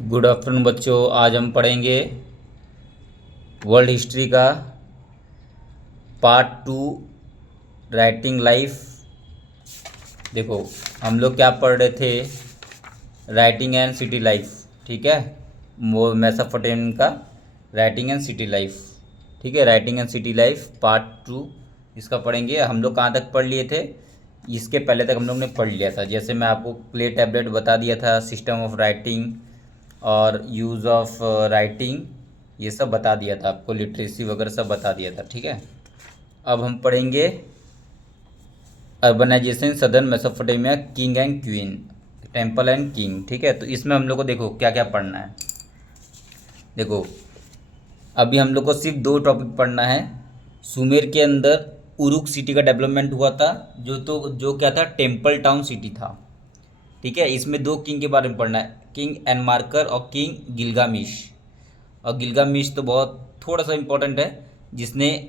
Good afternoon बच्चों। आज हम पढ़ेंगे वर्ल्ड हिस्ट्री का पार्ट 2, राइटिंग लाइफ। देखो, हम लोग क्या पढ़ रहे थे, राइटिंग एंड सिटी लाइफ। ठीक है, वो मेसोपोटामिया का राइटिंग एंड सिटी लाइफ। ठीक है, writing and city life part 2 इसका पढ़ेंगे। हम लोग कहाँ तक पढ़ लिए थे, इसके पहले तक हम लोग ने पढ़ लिया था। जैसे मैं आपको क्ले टैबलेट बता दिया था, सिस्टम ऑफ राइटिंग और यूज़ ऑफ राइटिंग, ये सब बता दिया था आपको, लिटरेसी वगैरह सब बता दिया था। ठीक है, अब हम पढ़ेंगे urbanisation southern Mesopotamia, king and queen, temple and king. ठीक है, तो इसमें हम लोग को देखो क्या क्या पढ़ना है। देखो, अभी हम लोग को सिर्फ 2 टॉपिक पढ़ना है। सुमेर के अंदर उरुक सिटी का डेवलपमेंट हुआ था, जो क्या था, टेम्पल टाउन सिटी था। ठीक है, इसमें 2 किंग के बारे में पढ़ना है, किंग एनमार्कर और किंग गिलगामिश। और गिलगामिश तो बहुत थोड़ा सा इम्पोर्टेंट है, जिसने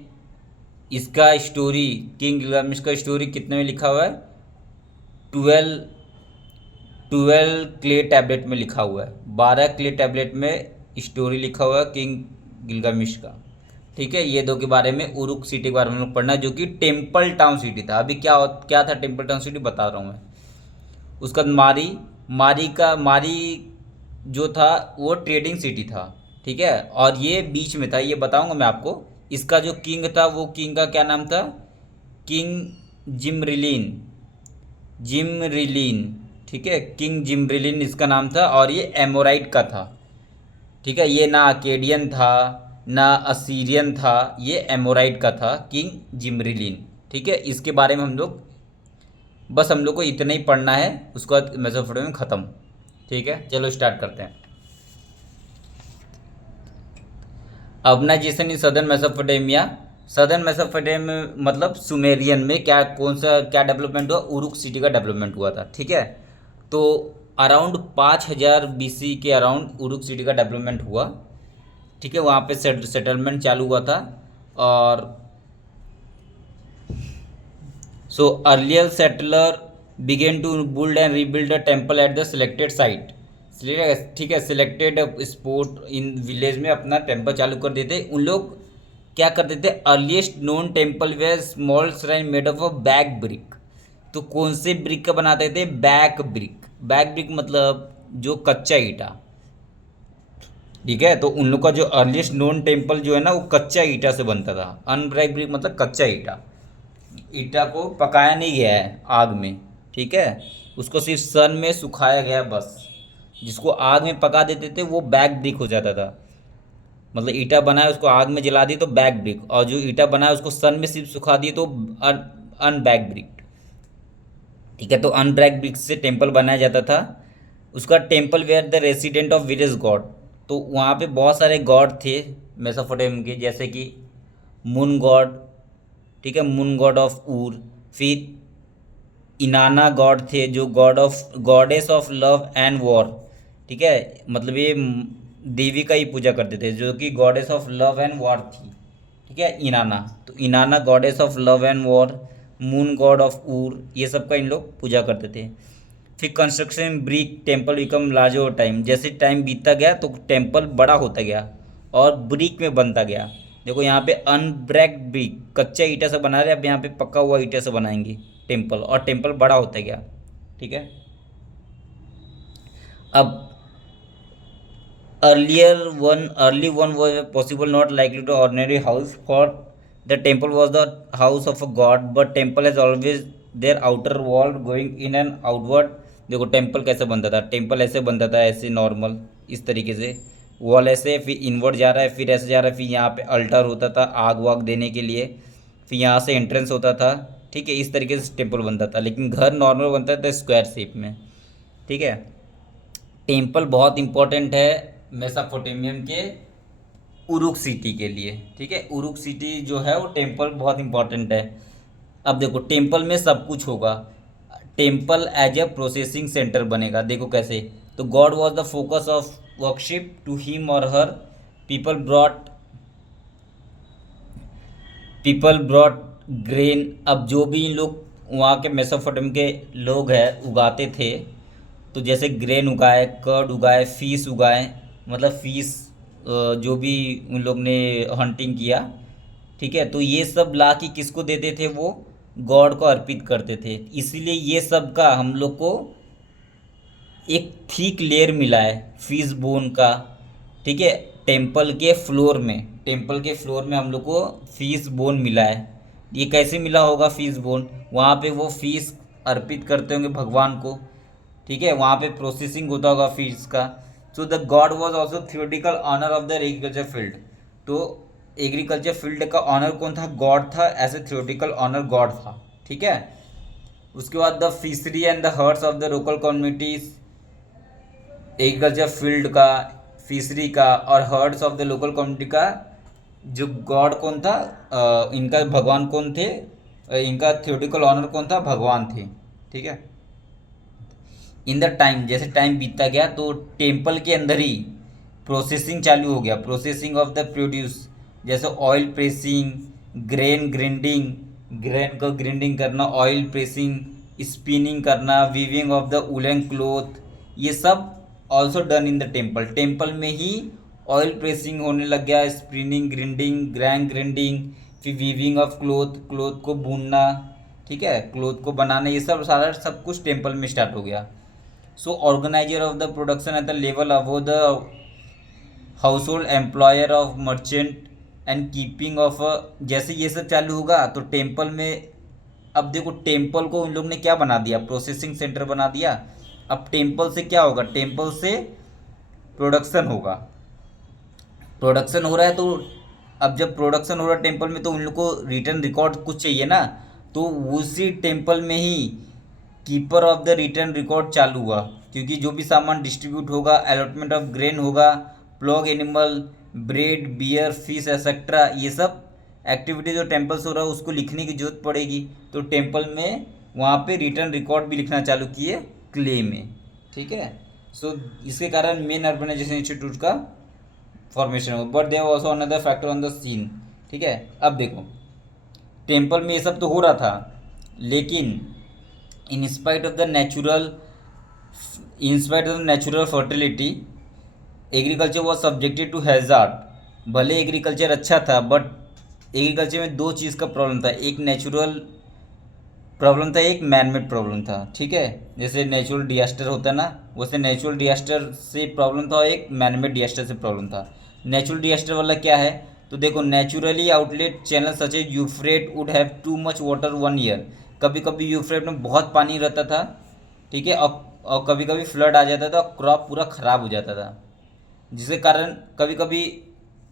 इसका स्टोरी, किंग गिलगामिश का स्टोरी कितने में लिखा हुआ है, 12 क्ले टैबलेट में लिखा हुआ है। 12 क्ले टैबलेट में स्टोरी लिखा हुआ है किंग गिलगामिश का। ठीक है, ये 2 के बारे में, उरुक सिटी के बारे में हम लोग पढ़ना है, जो कि टेम्पल टाउन सिटी था। अभी क्या क्या था टेम्पल टाउन सिटी, बता रहा हूँ मैं। उसका मारी जो था वो ट्रेडिंग सिटी था। ठीक है, और ये बीच में था, ये बताऊंगा मैं आपको। इसका जो किंग था, वो किंग का क्या नाम था, किंग जिमरिलीन। ठीक है, किंग जिमरिलीन इसका नाम था, और ये एमोराइट का था। ठीक है, ये ना अकेडियन था ना असीरियन था, ये एमोराइट का था, किंग जिमरिलीन। ठीक है, इसके बारे में हम लोग, बस हम लोग को इतना ही पढ़ना है, उसके बाद मेसोपोटामिया ख़त्म। ठीक है, चलो स्टार्ट करते हैं। Urbanisation in southern Mesopotamia, southern Mesopotamia मतलब सुमेरियन में क्या, कौन सा क्या डेवलपमेंट हुआ, उरुक सिटी का डेवलपमेंट हुआ था। ठीक है, तो अराउंड 5000 BC के अराउंड उरुक सिटी का डेवलपमेंट हुआ। ठीक है, वहाँ पे सेटलमेंट चालू हुआ था। और so earlier settler began to build and rebuild a temple at the selected site। ठीक है, सिलेक्टेड स्पॉट इन विलेज में अपना टेम्पल चालू कर देते उन लोग। क्या करते थे, earliest known temple way small shrine made of a back brick. तो कौन से ब्रिक का बनाते थे, बैक ब्रिक। बैक ब्रिक मतलब जो कच्चा ईटा। ठीक है, तो उन लोग का जो अर्लीस्ट नोन टेम्पल जो है ना, वो कच्चा ईटा से बनता था। अनब्रेक ब्रिक मतलब कच्चा ईटा, ईटा को पकाया नहीं गया है आग में। ठीक है, उसको सिर्फ सन में सुखाया गया बस। जिसको आग में पका देते थे वो बैक ब्रिक हो जाता था। मतलब ईटा बनाया, उसको आग में जला दी तो बैक ब्रिक, और जो ईटा बनाया उसको सन में सिर्फ सुखा दिए तो अनबैक ब्रिक। ठीक है, तो अनब्रेक ब्रिक से टेम्पल बनाया जाता था। उसका temple were the resident of various god. तो वहाँ पे बहुत सारे गॉड थे मेसोपोटामिया के, जैसे कि मून गॉड। ठीक है, मून गॉड ऑफ ऊर। फिर इनाना गॉड थे, जो goddess of love and war. ठीक है, मतलब ये देवी का ही पूजा करते थे, जो कि goddess of love and war थी। ठीक है, इनाना, तो इनाना goddess of love and war, moon God of ऊर, ये सब का इन लोग पूजा करते थे। फिर construction brick temple become large over time. जैसे टाइम बीतता गया तो टेम्पल बड़ा होता गया और ब्रिक में बनता गया। देखो यहाँ पे अनब्रेक्ड ब्रिक, कच्चा ईटा से बना रहे, अब यहाँ पे पक्का हुआ ईटा से बनाएंगे टेम्पल, और टेम्पल बड़ा होता गया। ठीक है, अब early one was possible, not likely to ordinary house, for the temple was the house of a god, but temple has always their outer wall going in and outward। देखो temple कैसे बनता था, टेम्पल ऐसे बनता था, ऐसे normal इस तरीके से, वॉल ऐसे, फिर इनवर्ड जा रहा है, फिर ऐसे जा रहा है, फिर यहाँ पे अल्टर होता था आग वाग देने के लिए, फिर यहाँ से एंट्रेंस होता था। ठीक है, इस तरीके से टेम्पल बनता था, लेकिन घर नॉर्मल बनता था स्क्वायर शेप में। ठीक है, टेम्पल बहुत इंपॉर्टेंट है मेसोपोटामियन के उरुक सिटी के लिए। ठीक है, उरुक सिटी जो है वो टेम्पल बहुत इंपॉर्टेंट है। अब देखो टेम्पल में सब कुछ होगा, temple as a processing centre बनेगा। देखो कैसे, तो god was the focus of worship to him और her, people brought people brought grain. अब जो भी इन लोग वहाँ के मेसोपोटामिया के लोग हैं उगाते थे, तो जैसे ग्रेन उगाए, कर्ड उगाए, फिश उगाए, मतलब फिश जो भी उन लोग ने हंटिंग किया, ठीक है, तो ये सब ला के किसको देते थे, वो गॉड को अर्पित करते थे। इसीलिए ये सब का हम लोग को एक थिक लेयर मिला है फिश बोन का, ठीक है। टेम्पल के फ्लोर में हम लोग को फिश बोन मिला है। ये कैसे मिला होगा फिश बोन? वहाँ पे वो फिश अर्पित करते होंगे भगवान को, ठीक है, वहाँ पे प्रोसेसिंग होता होगा फिश का। So the god was also theoretical owner of the agriculture field. तो एग्रीकल्चर फील्ड का ऑनर कौन था? गॉड था, as a theoretical owner god था, ठीक है। उसके बाद the fishery and the herds of the local communities, agriculture field का, फिशरी का और herds of the local community का जो गॉड कौन था, इनका भगवान कौन थे, इनका थियोटिकल ऑनर कौन था? भगवान थे, ठीक है। इन द टाइम, जैसे टाइम बीतता गया तो टेम्पल के अंदर ही प्रोसेसिंग चालू हो गया, प्रोसेसिंग ऑफ द प्रोड्यूस, जैसे oil pressing, grain grinding, grain को ग्रिंडिंग करना, ऑयल प्रेसिंग, स्पिनिंग करना, weaving of the woollen cloth, ये सब also done in the temple. Temple में ही ऑयल प्रेसिंग होने लग गया, स्पिनिंग, ग्रिंडिंग, ग्रैंड ग्रिंडिंग, फिर वीविंग ऑफ क्लोथ, क्लोथ को बुनना, ठीक है, क्लोथ को बनाना, ये सब सारा सब कुछ टेम्पल में स्टार्ट हो गया। So organiser of the production at the level of the household employer of merchant and keeping of, जैसे ये सब चालू होगा तो टेम्पल में, अब देखो टेम्पल को उन लोग ने क्या बना दिया? प्रोसेसिंग सेंटर बना दिया। अब टेम्पल से क्या होगा? टेम्पल से प्रोडक्शन होगा। प्रोडक्शन हो रहा है तो अब जब प्रोडक्शन हो रहा है टेम्पल में तो उन लोग को रिटर्न रिकॉर्ड कुछ चाहिए ना, तो उसी टेम्पल में ही keeper of the return record चालू हुआ, क्योंकि जो भी सामान डिस्ट्रीब्यूट होगा, अलॉटमेंट ऑफ ग्रेन होगा, plough animal, bread, beer, fish etcetera, ये सब एक्टिविटी जो टेम्पल से हो रहा है उसको लिखने की जरूरत पड़ेगी। तो टेम्पल में वहाँ पे रिटर्न रिकॉर्ड भी लिखना चालू किए क्ले में, ठीक है। सो इसके कारण मेन अर्बनाइजेशन इंस्टीट्यूट का फॉर्मेशन हो, but there also another factor on the scene, ठीक है। अब देखो टेम्पल में ये सब तो हो रहा था, लेकिन in spite of the natural fertility agriculture was subjected to hazard. भले एग्रीकल्चर अच्छा था बट एग्रीकल्चर में दो चीज़ का प्रॉब्लम था, एक नेचुरल प्रॉब्लम था, एक मैनमेड प्रॉब्लम था, ठीक है। जैसे नेचुरल डिजास्टर होता है ना, वैसे नेचुरल डिजास्टर से प्रॉब्लम था और एक मैनमेड डिजास्टर से प्रॉब्लम था। नेचुरल डिजास्टर वाला क्या है? तो देखो naturally outlet channel such a Euphrates would have too much water 1 year. कभी कभी यूफ्रेट में बहुत पानी रहता था, ठीक है, और कभी कभी फ्लड आ जाता था और क्रॉप पूरा ख़राब हो जाता था, जिसके कारण कभी कभी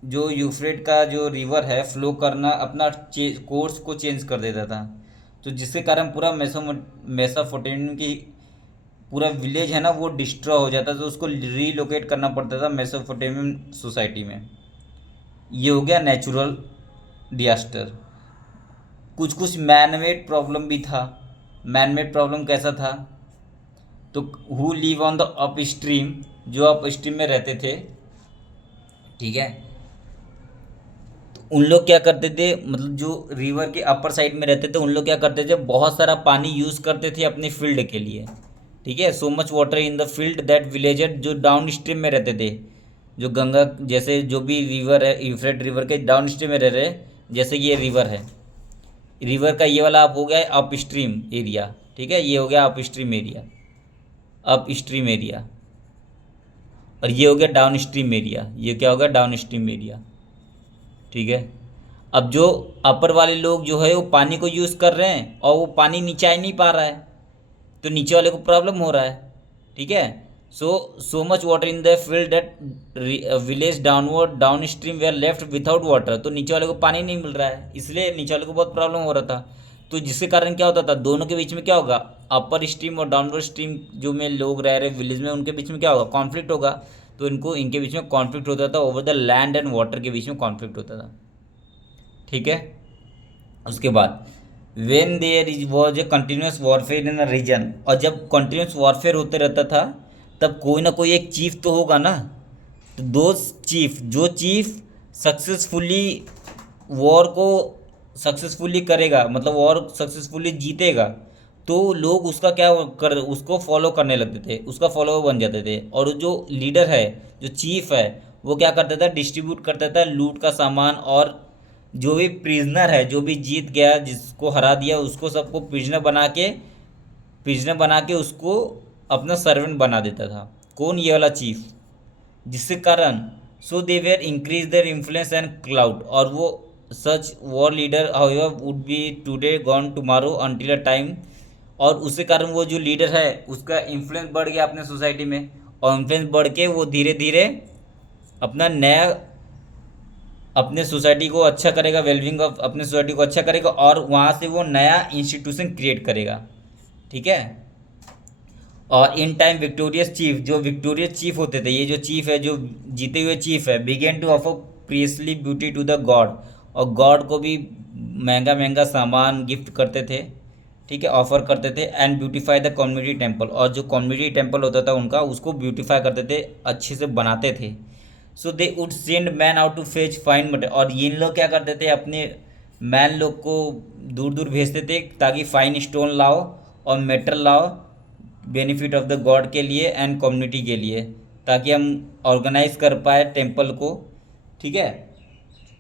जो यूफ्रेट का जो रिवर है फ्लो करना अपना कोर्स को चेंज कर देता था, तो जिसके कारण पूरा मेसोपोटामिया की पूरा विलेज है ना वो डिस्ट्रॉय हो जाता था, तो उसको रीलोकेट करना पड़ता था मेसोपोटामियन सोसाइटी में। ये हो गया नेचुरल डिजास्टर। कुछ कुछ मैनमेड प्रॉब्लम भी था। मैनमेड प्रॉब्लम कैसा था? तो who live on the up stream, जो अप स्ट्रीम में रहते थे, ठीक है, तो उन लोग क्या करते थे, मतलब जो रिवर के अपर साइड में रहते थे उन लोग क्या करते थे, बहुत सारा पानी यूज़ करते थे अपने फील्ड के लिए, ठीक है। So much water in the field that villager, जो डाउन स्ट्रीम में रहते थे, जो गंगा जैसे जो भी रिवर है, यूफ्रेट रिवर के डाउन स्ट्रीम में रह रहे, जैसे कि ये रिवर है, रिवर का ये वाला आप हो गया अप स्ट्रीम एरिया, ठीक है, ये हो गया up stream area, up stream area, और ये हो गया डाउन स्ट्रीम एरिया, ये क्या होगा? डाउन स्ट्रीम एरिया, ठीक है। अब जो अपर वाले लोग जो है वो पानी को यूज़ कर रहे हैं और वो पानी नीचे आ ही नहीं पा रहा है, तो नीचे वाले को प्रॉब्लम हो रहा है, ठीक है। So much water in the field that village downward down stream where left without water, तो नीचे वाले को पानी नहीं मिल रहा है, इसलिए नीचे वाले को बहुत प्रॉब्लम हो रहा था। तो जिसके कारण क्या होता था, दोनों के बीच में क्या होगा, अपर स्ट्रीम और डाउनवर्ड स्ट्रीम जो में लोग रह रहे विलेज में उनके बीच में क्या होगा? कॉन्फ्लिक्ट होगा। तो इनके बीच में कॉन्फ्लिक्ट होता था, over the land and water के बीच में कॉन्फ्लिक्ट होता था, ठीक है। उसके बाद when there is was a continuous warfare in a region, और जब कंटिन्यूस वॉरफेयर होते रहता था तब कोई ना कोई एक चीफ तो होगा ना, तो दो चीफ, जो चीफ सक्सेसफुली वॉर को सक्सेसफुली करेगा, मतलब वॉर सक्सेसफुली जीतेगा, तो लोग उसको फॉलो करने लगते थे, उसका फॉलोवर बन जाते थे। और जो लीडर है, जो चीफ है, वो क्या करता था, डिस्ट्रीब्यूट करता था लूट का सामान। और जो भी प्रिजनर है, जो भी जीत गया, जिसको हरा दिया, उसको सबको प्रिजनर बना के उसको अपना सर्वेंट बना देता था। कौन? ये वाला चीफ। जिसके कारण so they were increase their influence and clout. और वो such war leader however would be today gone tomorrow until a time. और उसके कारण वो जो लीडर है उसका इन्फ्लुएंस बढ़ गया अपने सोसाइटी में। और इन्फ्लुएंस बढ़ के वो धीरे धीरे अपना नया अपने सोसाइटी को अच्छा करेगा, वेलबींग ऑफ अपने सोसाइटी को अच्छा करेगा, और वहाँ से वो नया इंस्टीट्यूशन क्रिएट करेगा। ठीक है। और इन टाइम विक्टोरियस चीफ, जो विक्टोरियस चीफ होते थे, ये जो चीफ है, जो जीते हुए चीफ है, began to offer precious beauty to the god. और गॉड को भी महंगा महंगा सामान गिफ्ट करते थे। ठीक है, ऑफर करते थे। And beautify the community temple. और जो कम्युनिटी टेम्पल होता था उनका, उसको ब्यूटीफाई करते थे, अच्छे से बनाते थे। So they would send man out to fetch fine material. और ये लोग क्या करते थे, अपने मैन लोग को दूर दूर भेजते थे ताकि फाइन स्टोन लाओ और मेटल लाओ, बेनिफिट ऑफ द गॉड के लिए एंड कम्युनिटी के लिए, ताकि हम ऑर्गेनाइज कर पाए टेम्पल को। ठीक है।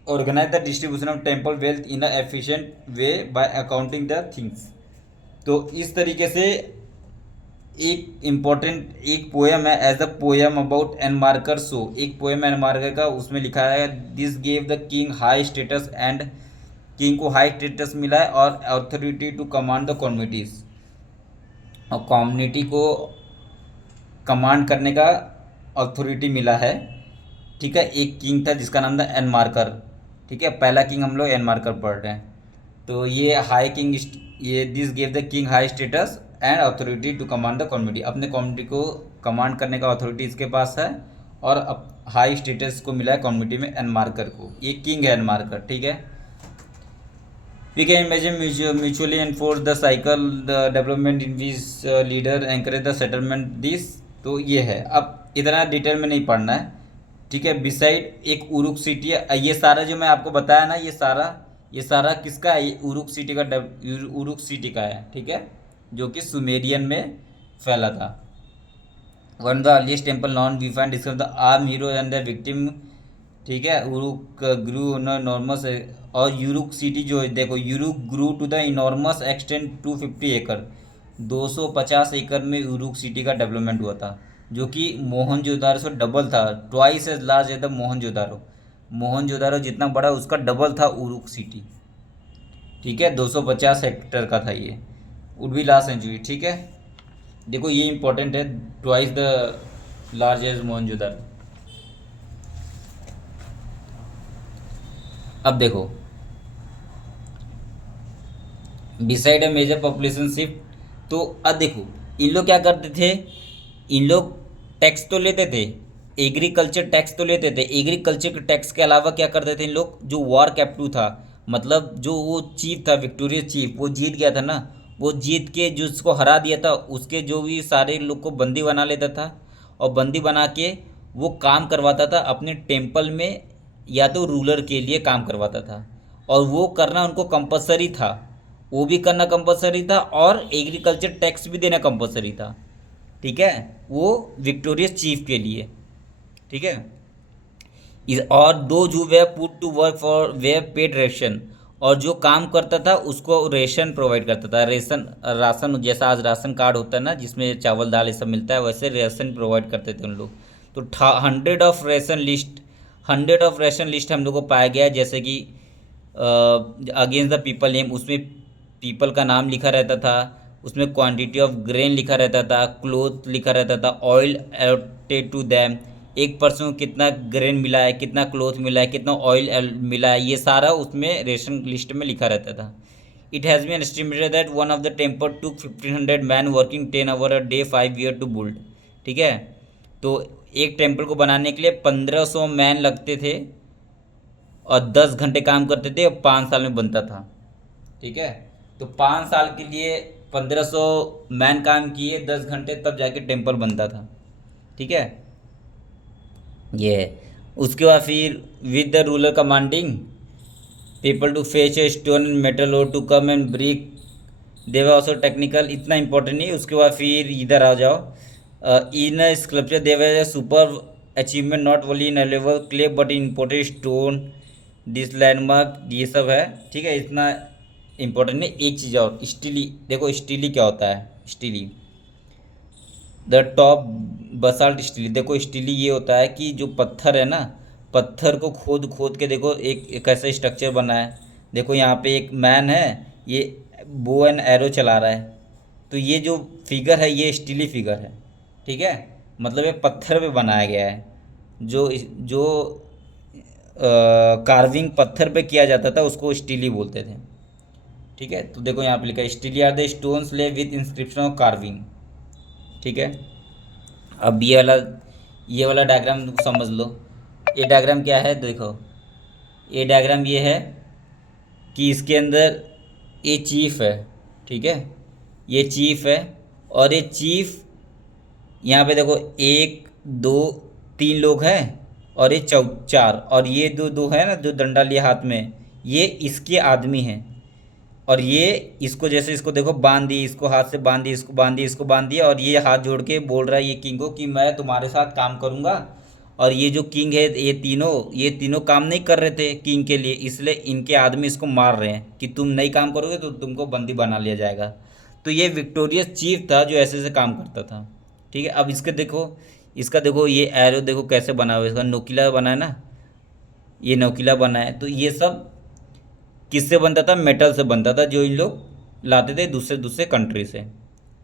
Organise the distribution of temple wealth in a efficient way by accounting the things. तो इस तरीके से एक पोएम है, as a poem about Enmerkar. So एक पोएम एन मार्कर का, उसमें लिखा है this gave the king high status and king को हाई स्टेटस मिला है और authority to command the communities. और कम्युनिटी को कमांड करने का अथॉरिटी मिला है। ठीक है। एक किंग था जिसका नाम था एन मार्कर। ठीक है, पहला किंग हम लोग एन मार्कर पढ़ रहे हैं। तो ये हाई किंग, ये this gave the king high status and authority to command the community. अपने कम्युनिटी को कमांड करने का अथॉरिटी इसके पास है, और अब हाई स्टेटस को मिला है कम्युनिटी में एन मार्कर को। ये किंग है एन मार्कर। ठीक है। We can imagine mutually enforce the cycle, the development in which leader encourage the settlement this। तो ये है। अब इतना डिटेल में नहीं पढ़ना है। ठीक है। बिसाइड एक उरुक सिटी है। ये सारा जो मैं आपको बताया ना, ये सारा किसका है? ये उरुक सिटी का है। ठीक है, जो कि सुमेरियन में फैला था। One the earliest temple known we find discover the arm hero and the victim. ठीक है। Uruk grew enormous. और यूरुक सिटी जो है, देखो, Uruk grew to the enormous extent 250 acre. 250 एकड़ में यूरुक सिटी का डेवलपमेंट हुआ था, जो कि मोहनजोदारो से डबल था। ट्वाइस एज लार्ज है द मोहनजोदारो। मोहनजोदारो जितना बड़ा, उसका डबल था उरुक सिटी। ठीक है। 250 हेक्टर का था ये। Would be large century. ठीक है। देखो, ये इंपॉर्टेंट है, twice the large as Mohenjodaro. अब देखो, decide a major population shift. तो अब देखो, इन लोग क्या करते थे, इन लोग टैक्स तो लेते थे, एग्रीकल्चर टैक्स तो लेते थे। एग्रीकल्चर के टैक्स के अलावा क्या करते थे इन लोग, जो वॉर कैप्टिव था, मतलब जो वो चीफ था, विक्टोरियस चीफ, वो जीत गया था ना, वो जीत के जो उसको हरा दिया था, उसके जो भी सारे लोग को बंदी बना लेता था। और बंदी बना के वो काम करवाता था अपने टेम्पल में, या तो रूलर के लिए काम करवाता था। और वो करना उनको कंपलसरी था, वो भी करना कंपलसरी था, और एग्रीकल्चर टैक्स भी देना कंपलसरी था। ठीक है, वो विक्टोरियस चीफ के लिए। ठीक है। और दो जो were put to work for were paid ration. और जो काम करता था उसको रेशन प्रोवाइड करता था। राशन जैसा आज राशन कार्ड होता है ना, जिसमें चावल दाल ये सब मिलता है, वैसे रेशन प्रोवाइड करते थे उन लोग। तो 100 ऑफ रेशन लिस्ट हम लोग को पाया गया है। जैसे कि अगेंस्ट द पीपल नेम, उसमें पीपल का नाम लिखा रहता था, उसमें क्वांटिटी ऑफ ग्रेन लिखा रहता था, क्लोथ लिखा रहता था, ऑयल एलोटेड टू दैम, एक पर्सन को कितना ग्रेन मिला है, कितना क्लोथ मिला है, कितना ऑयल मिला है, ये सारा उसमें रेशन लिस्ट में लिखा रहता था। It has been estimated that one of the temple took 1500 man working 10 hour a day 5 year to build. ठीक है। तो एक टेम्पल को बनाने के लिए 1500 मैन लगते थे, और 10 घंटे काम करते थे, और 5 साल में बनता था। ठीक है। तो 5 साल के लिए 1500 मैन काम किए, 10 घंटे, तब जाके टेम्पल बनता था। ठीक है। ये उसके बाद फिर with the ruler commanding people to fetch a stone and metal और to come and break they also technical, इतना इंपॉर्टेंट नहीं। उसके बाद फिर इधर आ जाओ, in sculpture they a super achievement not only in level clay but in important stone this landmark, ये सब है। ठीक है, इतना इंपॉर्टेंट नहीं। एक चीज़ और, स्टीली, देखो स्टीली क्या होता है। Steely the top basalt steely, देखो स्टीली ये होता है कि जो पत्थर है ना, पत्थर को खोद खोद के देखो एक ऐसा स्ट्रक्चर बना है। देखो यहाँ पे एक मैन है, ये बो एंड एरो चला रहा है, तो ये जो फिगर है ये स्टीली फिगर है। ठीक है, मतलब ये पत्थर पे बनाया गया है। जो जो कार्विंग पत्थर पे किया जाता था उसको स्टीली बोलते थे। ठीक है, तो देखो यहाँ पे लिखा है स्टीली आर द स्टोन्स ले विथ इंस्क्रिप्शन ऑफ कार्विंग। ठीक है, अब ये वाला डायग्राम समझ लो। ये डायग्राम क्या है, देखो ये डायग्राम ये है कि इसके अंदर ये चीफ है। ठीक है, ये चीफ है, और ये चीफ यहाँ पे देखो एक दो तीन लोग हैं, और ये चार, और ये दो दो है ना जो डंडा लिए हाथ में, ये इसके आदमी हैं। और ये इसको जैसे इसको देखो बांध दी, इसको हाथ से बांध दी, इसको बांध दी, इसको बांध दिया, और ये हाथ जोड़ के बोल रहा है ये किंग को कि मैं तुम्हारे साथ काम करूंगा। और ये जो किंग है, ये तीनों काम नहीं कर रहे थे किंग के लिए, इसलिए इनके आदमी इसको मार रहे हैं कि तुम नहीं काम करोगे तो तुमको बंदी बना लिया जाएगा। तो ये विक्टोरियस चीफ था जो ऐसे ऐसे काम करता था। ठीक है, अब इसका देखो ये एरो देखो कैसे बना हुआ है, इसका नोकीला बना है ना, ये नोकीला बना है। तो ये सब किससे बनता था, मेटल से बनता था, जो इन लोग लाते थे दूसरे दूसरे कंट्री से,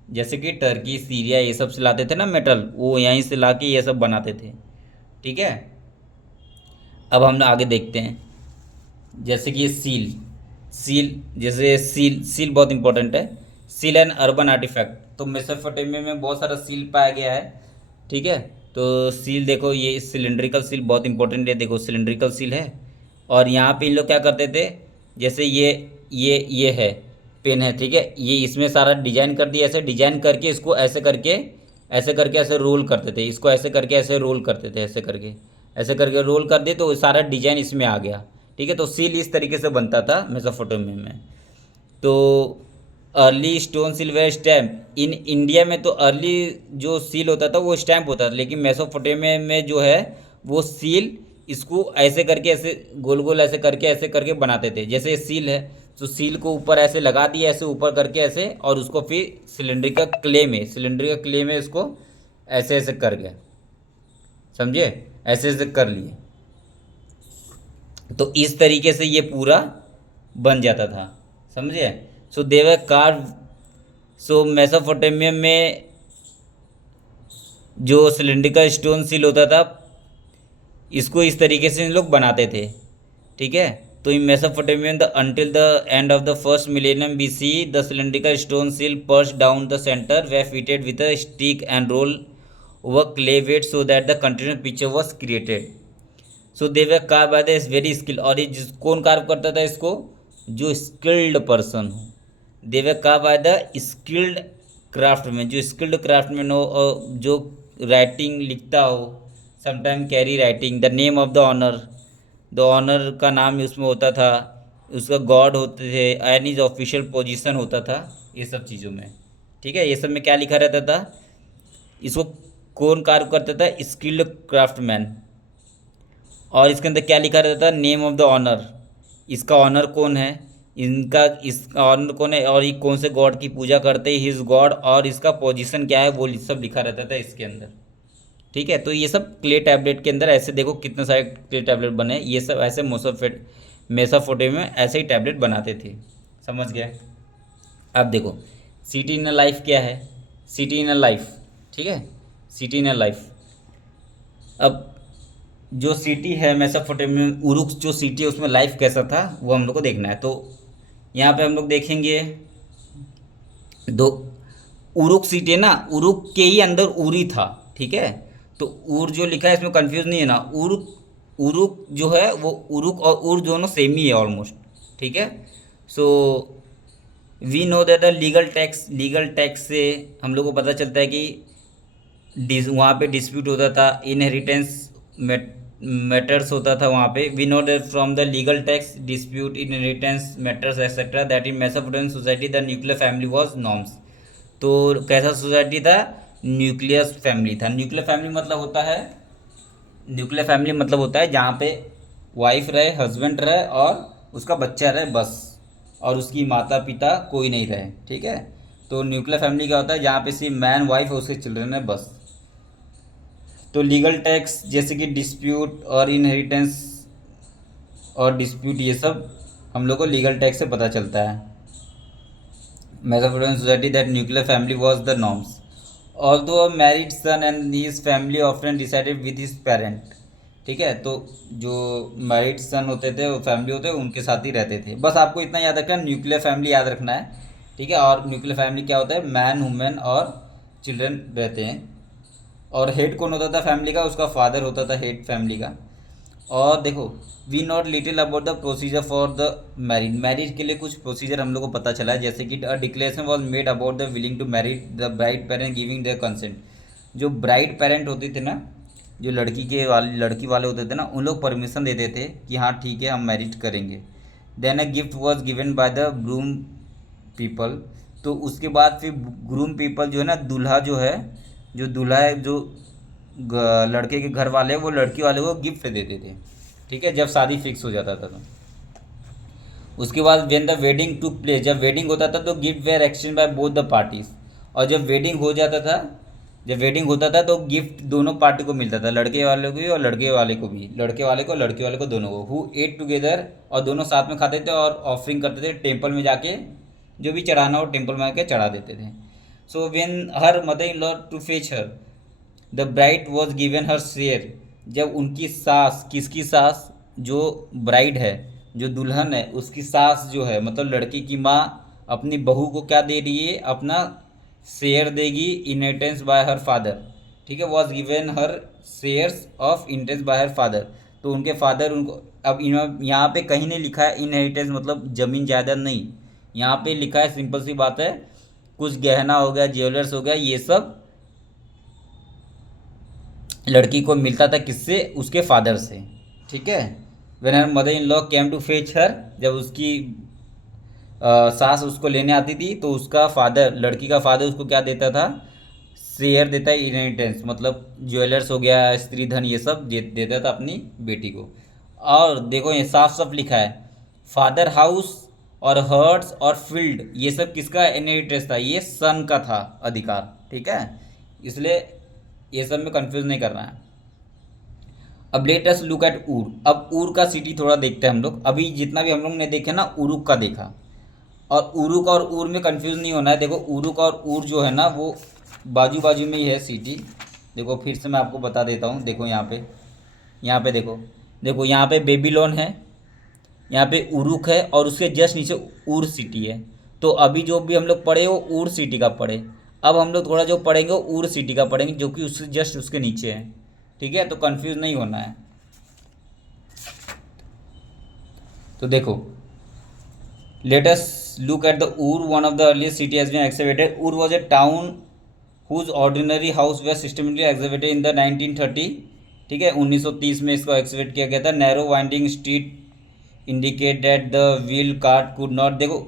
जैसे कि टर्की सीरिया ये सब से लाते थे ना मेटल, वो यहीं से ला के ये सब बनाते थे। ठीक है, अब हम आगे देखते हैं, जैसे कि ये सील सील जैसे सील सील बहुत इंपॉर्टेंट है। सील एंड अर्बन आर्टिफैक्ट, तो मेसोपोटामिया में बहुत सारा सील पाया गया है। ठीक है, तो सील देखो ये सिलेंड्रिकल सील बहुत इंपॉर्टेंट है, देखो सिलेंड्रिकल सील है। और यहाँ पे इन लोग क्या करते थे, जैसे ये है पेन है। ठीक है, ये इसमें सारा डिजाइन कर दिया, ऐसे डिजाइन करके इसको ऐसे करके ऐसे रोल करते थे, इसको ऐसे करके ऐसे रोल करते थे, ऐसे करके रोल कर दिए तो सारा डिजाइन इसमें आ गया। ठीक है, तो सील इस तरीके से बनता था मेसोपोटामिया में। तो early stone silver stamp in India में, तो अर्ली जो सील होता था वो स्टैम्प होता था, लेकिन मेसोपोटामिया में जो है वो सील इसको ऐसे करके ऐसे गोल गोल ऐसे करके बनाते थे। जैसे ये सील है तो सील को ऊपर ऐसे लगा दिया, ऐसे ऊपर करके ऐसे, और उसको फिर सिलेंड्रिकल क्ले में इसको ऐसे ऐसे कर गए, समझे, ऐसे ऐसे कर लिए। तो इस तरीके से ये पूरा बन जाता था, समझे। सो देवर कार्व, सो मेसोपोटामिया में जो सिलेंड्रिकल स्टोन सील होता था इसको इस तरीके से इन लोग बनाते थे। ठीक है, तो in Mesopotamia the until the end of the first millennium BC the cylindrical stone seal pierced down the centre were fitted with a stick and roll over clay wet so that the continuous picture was created. So they were carve by the very skill, और ये कौन curve करता था इसको, जो skilled person हो। They were carve by the skilled craftsman, जो skilled craftsman हो और जो राइटिंग लिखता हो, sometime carry writing, the name of the owner का नाम उसमें होता था, उसका गॉड होते थे, एंड इज ऑफिशियल पोजीशन होता था ये सब चीज़ों में। ठीक है, ये सब में क्या लिखा रहता था, इसको कौन कार्य करता था, स्किल्ड क्राफ्टमैन। और इसके अंदर क्या लिखा रहता था, नेम ऑफ द ऑनर, इसका ऑनर कौन है, इसका ऑनर कौन है, और ये कौन से गॉड की पूजा करते हैं, हिज गॉड, और इसका पोजीशन क्या है वो सब लिखा रहता था इसके अंदर। ठीक है, तो ये सब क्ले टैबलेट के अंदर ऐसे देखो कितने सारे क्ले टैबलेट बने, ये सब ऐसे मेसोपोटामिया में ऐसे ही टैबलेट बनाते थे, समझ गए। अब देखो सिटी इन लाइफ क्या है, सिटी इन लाइफ, ठीक है, सिटी इन लाइफ। अब जो सिटी है मेसोपोटामिया में, उरुक जो सिटी है उसमें लाइफ कैसा था वो हम लोग को देखना है। तो यहाँ पे हम लोग देखेंगे दो, उरुक सिटी है ना, उरुक के ही अंदर उरी था। ठीक है, तो उर जो लिखा है इसमें कंफ्यूज नहीं है ना, उरुक उरुक जो है वो उरुक और उर दोनों सेम ही है ऑलमोस्ट। ठीक है, so we know that the legal texts से हम लोग को पता चलता है कि वहाँ पे डिस्प्यूट होता था इनहेरिटेंस मैटर्स होता था वहाँ पे। We know that from the legal texts dispute inheritance matters etcetera that in Mesopotamian society the nuclear family was norms. तो कैसा सोसाइटी था? न्यूक्लियस फैमिली था। न्यूक्लियर फैमिली मतलब होता है, न्यूक्लियर फैमिली मतलब होता है जहाँ पे वाइफ रहे, हस्बैंड रहे और उसका बच्चा रहे बस, और उसकी माता पिता कोई नहीं रहे, ठीक है। तो न्यूक्लियर फैमिली क्या होता है? जहाँ पे सिर्फ मैन वाइफ और उसके चिल्ड्रन है बस। तो लीगल टैक्स जैसे कि डिस्प्यूट और इनहेरिटेंस और डिस्प्यूट, ये सब हम लोग को लीगल टैक्स से पता चलता है। Mesopotamian society that nuclear family was the norms. Although a married son and his family often decided with his parent, ठीक है। तो जो मैरिड सन होते थे, वो फैमिली होते हैं, उनके साथ ही रहते थे। बस आपको इतना याद रखना, न्यूक्लियर फैमिली याद रखना है, ठीक है। और न्यूक्लियर फैमिली क्या होता है? मैन वुमेन और चिल्ड्रन रहते हैं। और हेड कौन होता था फैमिली का? उसका फादर होता था हेड फैमिली का। और देखो, we not little about the procedure for the marriage. Marriage के लिए कुछ प्रोसीजर हम लोग को पता चला है, जैसे कि a declaration was made about the willing to marry the bride parent giving their consent. जो ब्राइड पेरेंट होते थे ना, जो लड़की वाले होते थे ना, उन लोग परमिशन देते थे कि हाँ ठीक है हम मैरिज करेंगे। Then a gift was given by the groom people. तो उसके बाद फिर ग्रूम पीपल जो है ना, दूल्हा जो है, जो दूल्हा है, जो लड़के के घर वाले वो लड़की वाले को गिफ्ट देते थे, ठीक है, जब शादी फिक्स हो जाता था। तो उसके बाद when the wedding took place, जब वेडिंग होता था तो gift were exchange by both the parties. और जब वेडिंग हो जाता था, जब वेडिंग होता था तो गिफ्ट दोनों पार्टी को मिलता था, लड़के वाले को भी और लड़के वाले को भी, लड़के वाले को लड़के वाले को, दोनों को। हु एट टुगेदर, और दोनों साथ में खाते थे और ऑफरिंग करते थे टेम्पल में जाके, जो भी चढ़ाना हो टेम्पल में आके चढ़ा देते थे। So when her mother in law to fetch her the bride was given her share. जब उनकी सास, किसकी सास? जो ब्राइड है, जो दुल्हन है, उसकी सास जो है, मतलब लड़की की माँ अपनी बहू को क्या दे रही है? अपना शेयर देगी, इनहेरिटेंस बाय हर फादर, ठीक है। Was given her shares of inheritance bye her father. तो उनके फादर उनको, अब यहाँ पे कहीं नहीं लिखा है इनहेरिटेंस मतलब ज़मीन जायदाद, नहीं। यहाँ पे लिखा है, सिंपल सी बात है, कुछ गहना हो गया, ज्वेलर्स हो गया, ये सब लड़की को मिलता था, किससे? उसके फादर से, ठीक है। When her mother in law came to fetch her, जब उसकी सास उसको लेने आती थी तो उसका फादर, लड़की का फादर उसको क्या देता था? शेयर देता है, इनहेरिटेंस मतलब ज्वेलर्स हो गया, स्त्री धन, ये सब देता था अपनी बेटी को। और देखो ये साफ साफ लिखा है, फादर हाउस और हर्ट्स और फील्ड, ये सब किसका इनहेरिटेंस था? ये सन का था अधिकार, ठीक है। इसलिए ये सब में कंफ्यूज नहीं करना है। अब लेट अस लुक एट ऊर। अब ऊर का सिटी थोड़ा देखते हैं हम लोग। अभी जितना भी हम लोग ने देखा ना, उरुक का देखा, और उरुक और ऊर में कंफ्यूज नहीं होना है। देखो उरुक और ऊर जो है ना, वो बाजू बाजू में ही है सिटी। देखो फिर से मैं आपको बता देता हूँ। देखो यहाँ पे देखो, देखो यहाँ पे बेबीलोन है, यहाँ पे उरुक है, और उसके जस्ट नीचे ऊर सिटी है। तो अभी जो भी हम लोग पढ़े वो ऊर सिटी का पढ़े। अब हम लोग थोड़ा जो पढ़ेंगे वो ऊर सिटी का पढ़ेंगे, जो कि उससे जस्ट उसके नीचे है, ठीक है। तो कंफ्यूज नहीं होना है। तो देखो, let us look at the Ur, one of the earliest city has been excavated. Ur was a town whose ordinary house were systematically excavated in the 1930, ठीक है, 1930 में इसको एक्सकवेट किया गया था। Narrow winding street indicate that the wheel cart could not. देखो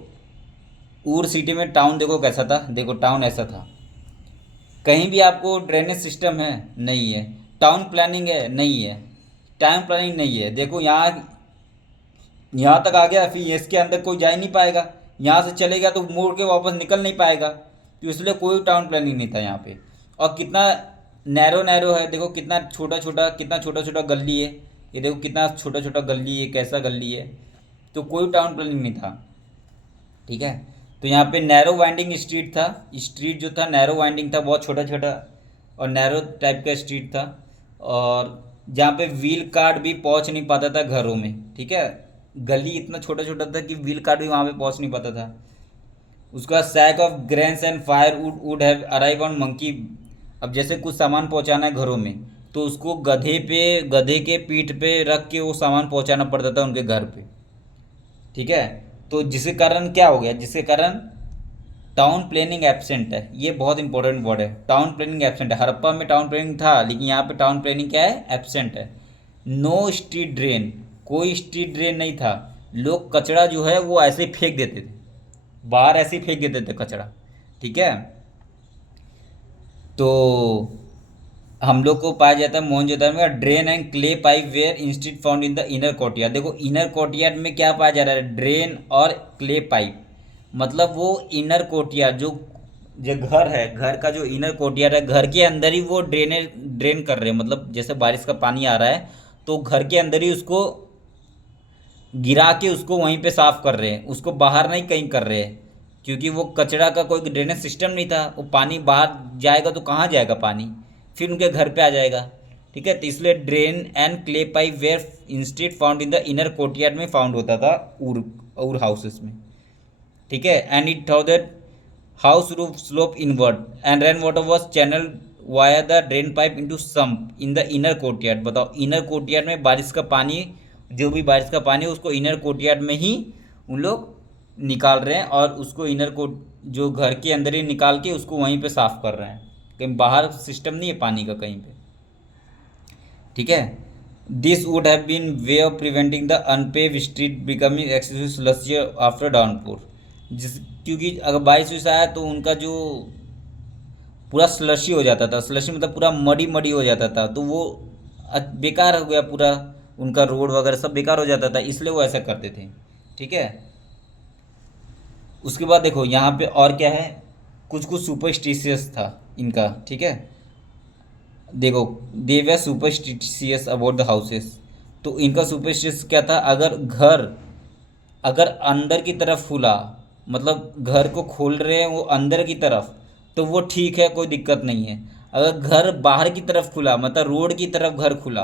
ऊर city में टाउन देखो कैसा था, देखो टाउन ऐसा था। कहीं भी आपको ड्रेनेज सिस्टम है? नहीं है। टाउन प्लानिंग है? नहीं है। टाउन प्लानिंग नहीं है। देखो यहाँ तक आ गया, फिर इसके अंदर कोई जा ही नहीं पाएगा, यहाँ से चलेगा तो मोड़ के वापस निकल नहीं पाएगा, तो इसलिए कोई टाउन प्लानिंग नहीं था यहाँ पे। और कितना नैरो नैरो है, देखो कितना छोटा छोटा, कितना छोटा छोटा गली है, ये देखो कितना छोटा छोटा गली है, कैसा गली है। तो कोई टाउन प्लानिंग नहीं था, ठीक है। तो यहाँ पे नैरो वाइंडिंग स्ट्रीट था, स्ट्रीट जो था नैरो वाइंडिंग था, बहुत छोटा छोटा और नैरो टाइप का स्ट्रीट था। और जहाँ पे व्हील कार्ट भी पहुँच नहीं पाता था घरों में, ठीक है। गली इतना छोटा छोटा था कि व्हील कार्ट भी वहाँ पे पहुँच नहीं पाता था। उसका sack of grains and fire wood have arrive on monkey. अब जैसे कुछ सामान पहुँचाना है घरों में, तो उसको गधे के पीठ पे रख के वो सामान पहुँचाना पड़ता था उनके घर पे, ठीक है। तो जिसके कारण क्या हो गया? जिसके कारण टाउन प्लानिंग एब्सेंट है। ये बहुत इंपॉर्टेंट वर्ड है, टाउन प्लानिंग एब्सेंट है। हड़प्पा में टाउन प्लानिंग था, लेकिन यहाँ पे टाउन प्लानिंग क्या है? एब्सेंट है। नो स्ट्रीट ड्रेन, कोई स्ट्रीट ड्रेन नहीं था। लोग कचरा जो है वो ऐसे ही फेंक देते थे, बाहर ऐसे ही फेंक देते थे कचरा। ठीक है। तो हम लोग को पाया जाता है मोहनजोदड़ो में drain and clay pipe were instead found in the inner courtyard. देखो इनर कोर्टयार्ड में क्या पाया जा रहा है, ड्रेन और क्ले पाइप। मतलब वो इनर कोर्टयार्ड जो जो घर है, घर का जो इनर कोर्टयार्ड है, घर के अंदर ही वो ड्रेन कर रहे हैं। मतलब जैसे बारिश का पानी आ रहा है तो घर के अंदर ही उसको गिरा के उसको वहीं पे साफ कर रहे हैं, उसको बाहर नहीं कहीं कर रहे हैं। क्योंकि वो कचरा का कोई ड्रेनेज सिस्टम नहीं था, वो पानी बाहर जाएगा तो कहाँ जाएगा पानी, फिर उनके घर पे आ जाएगा। ठीक है। तो इसलिए drain and clay pipe were instead found in the inner courtyard में फाउंड होता था और हाउसेस में। ठीक है। And it how that house roof slope inward and rain water was channel via the drain pipe into sump in the inner courtyard. बताओ inner courtyard में बारिश का पानी, जो भी बारिश का पानी है उसको इनर कोर्टयार्ड में ही उन लोग निकाल रहे हैं, और उसको इनर कोर्ट जो घर के अंदर ही निकाल के उसको वहीं पे साफ कर रहे हैं। कहीं बाहर सिस्टम नहीं है पानी का कहीं पे। ठीक है। This would have been way of preventing the unpaved street becoming excessive slushy after downpour. जिस क्योंकि अगर बारिश उस आया तो उनका जो पूरा स्लशी हो जाता था, स्लशी मतलब पूरा मडी मडी हो जाता था, तो वो बेकार हो गया पूरा, उनका रोड वगैरह सब बेकार हो जाता था, इसलिए वो ऐसा करते थे। ठीक है। उसके बाद देखो यहाँ पे और क्या है, कुछ कुछ सुपरस्टिशियस था इनका। ठीक है। देखो दे वे सुपरस्टिशियस अबाउट द हाउसेस। तो इनका सुपरस्टिशियस क्या था, अगर घर अगर अंदर की तरफ खुला, मतलब घर को खोल रहे हैं वो अंदर की तरफ, तो वो ठीक है, कोई दिक्कत नहीं है। अगर घर बाहर की तरफ खुला, मतलब रोड की तरफ घर खुला,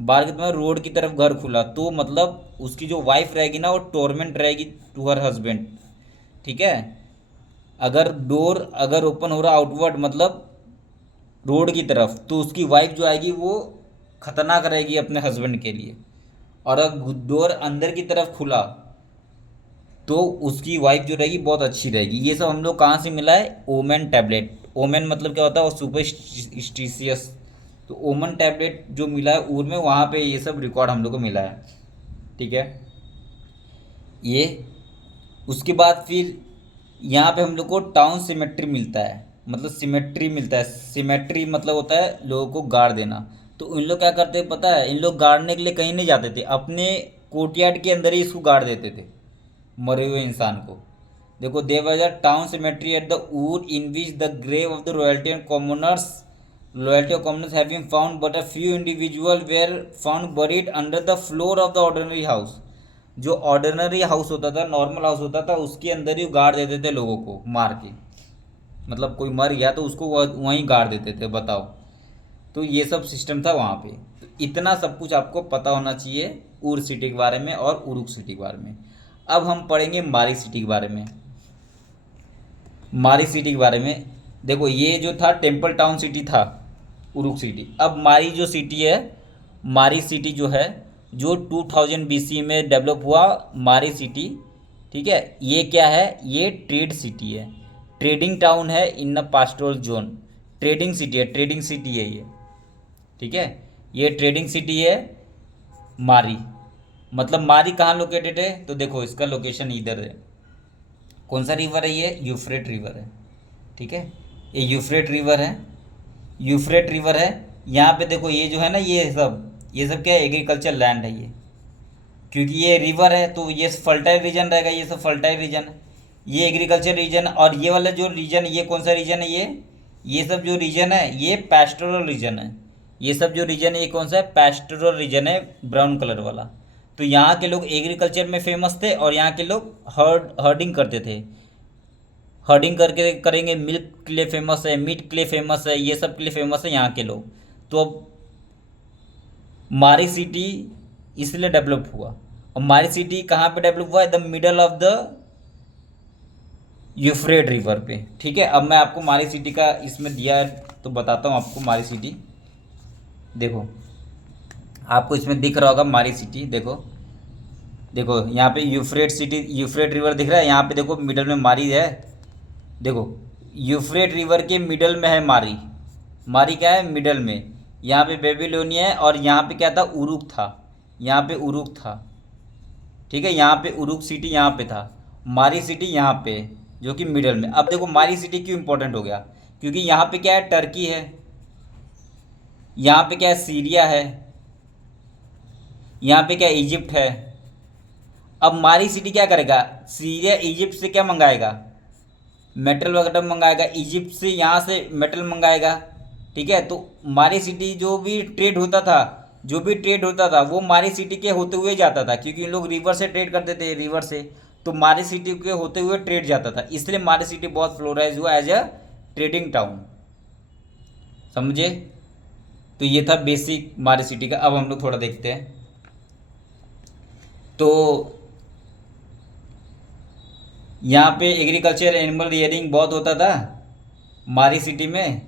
बाहर की तरफ रोड की तरफ घर खुला, तो मतलब उसकी जो वाइफ रहेगी ना वो टोर्मेंट रहेगी टू हर हस्बैंड। ठीक है। अगर डोर अगर ओपन हो रहा आउटवर्ड, मतलब रोड की तरफ, तो उसकी वाइफ जो आएगी वो खतरनाक रहेगी अपने हस्बैंड के लिए। और अगर डोर अंदर की तरफ खुला तो उसकी वाइफ जो रहेगी बहुत अच्छी रहेगी। ये सब हम लोग कहाँ से मिला है, ओमेन टैबलेट। ओमेन मतलब क्या होता है, वो सुपरस्टिशियस। तो ओमेन टैबलेट जो मिला है ऊर में, वहाँ पे ये सब रिकॉर्ड हम लोग को मिला है। ठीक है। ये उसके बाद फिर यहाँ पे हम लोग को टाउन सिमेट्री मिलता है, मतलब सिमेट्री मिलता है। सिमेट्री मतलब होता है लोगों को गाड़ देना। तो इन लोग क्या करते हैं पता है, इन लोग गाड़ने के लिए कहीं नहीं जाते थे, अपने कोर्टयार्ड के अंदर ही इसको गाड़ देते थे, मरे हुए इंसान को। देखो there was a town cemetery at the Ur in which the grave of the royalty of commoners have been found, but a few individual were found buried under the floor of the ordinary house. जो ordinary house होता था, normal house होता था, उसके अंदर ही गाड़ देते थे लोगों को मार के। मतलब कोई मर गया तो उसको वहीं गाड़ देते थे, बताओ। तो ये सब सिस्टम था वहाँ पे। तो इतना सब कुछ आपको पता होना चाहिए ऊर सिटी के बारे में और उरुक सिटी के बारे में। अब हम पढ़ेंगे मारी सिटी के बारे में। मारी सिटी के बारे में देखो, ये जो था टेम्पल टाउन सिटी था, उरुक सिटी। अब मारी जो सिटी है, मारी सिटी जो है, जो 2000 BC में डेवलप हुआ मारी सिटी। ठीक है। ये क्या है, ये ट्रेड सिटी है, ट्रेडिंग टाउन है in the pastoral zone. Trading city है, ट्रेडिंग सिटी है ये। ठीक है। ये ट्रेडिंग सिटी है मारी। मतलब मारी कहाँ लोकेटेड है, तो देखो इसका लोकेशन इधर है। कौन सा रिवर है ये, यूफ्रेट रिवर है। ठीक है। ये यूफ्रेट रिवर है, यूफ्रेट रिवर है। यहाँ पे देखो ये जो है ना, ये सब क्या है, एग्रीकल्चर लैंड है ये। क्योंकि ये रिवर है तो ये फर्टाइल रीजन रहेगा, ये सब फर्टाइल रीजन है, ये एग्रीकल्चर रीजन। और ये वाला जो रीजन, ये कौन सा रीजन है, ये सब जो रीजन है ये पैस्टोरल रीजन है। ये सब जो रीजन है ये कौन सा है, पैस्टोरल रीजन है, ब्राउन कलर वाला। तो यहाँ के लोग एग्रीकल्चर में फेमस थे, और यहाँ के लोग हर्डिंग करते थे। हर्डिंग करके करेंगे, मिल्क के लिए फेमस है, मीट के लिए फेमस है, ये सब के लिए फेमस है यहाँ के लोग। तो अब मारी सिटी इसलिए डेवलप हुआ। और मारी सिटी कहाँ पे डेवलप हुआ है, the middle of the Euphrates river पे। ठीक है। अब मैं आपको मारी सिटी का इसमें दिया है तो बताता हूँ आपको मारी सिटी। देखो आपको इसमें दिख रहा होगा मारी सिटी। देखो देखो यहाँ पे यूफ्रेट सिटी, यूफ्रेट रिवर दिख रहा है, यहाँ पे देखो मिडल में मारी है। देखो यूफ्रेट रिवर के मिडल में है मारी। मारी क्या है, मिडल में। यहाँ पे बेबीलोनिया है और यहाँ पे क्या था, उरुक था, यहाँ पे उरुक था। ठीक है, यहाँ पे उरुक सिटी यहाँ पे था, मारी सिटी यहाँ पे है, जो कि मिडल में। अब देखो मारी सिटी क्यों इंपॉर्टेंट हो गया, क्योंकि यहाँ पे क्या है, टर्की है, यहाँ पे क्या है, सीरिया है, यहाँ पे क्या, इजिप्ट है। अब मारी सिटी क्या करेगा, सीरिया इजिप्ट से क्या मंगाएगा, मेटल वगैरह मंगाएगा, इजिप्ट से यहाँ से मेटल मंगाएगा। ठीक है, तो मारी सिटी जो भी ट्रेड होता था, जो भी ट्रेड होता था वो मारी सिटी के होते हुए जाता था, क्योंकि इन लोग रिवर से ट्रेड करते थे, रिवर से, तो मारी सिटी के होते हुए ट्रेड जाता था, इसलिए मारी सिटी बहुत फ्लोराइज हुआ एज अ ट्रेडिंग टाउन। समझे? तो ये था बेसिक मारी सिटी का। अब हम लोग थोड़ा देखते हैं। तो यहाँ पे एग्रीकल्चर एनिमल रियरिंग बहुत होता था मारी सिटी में।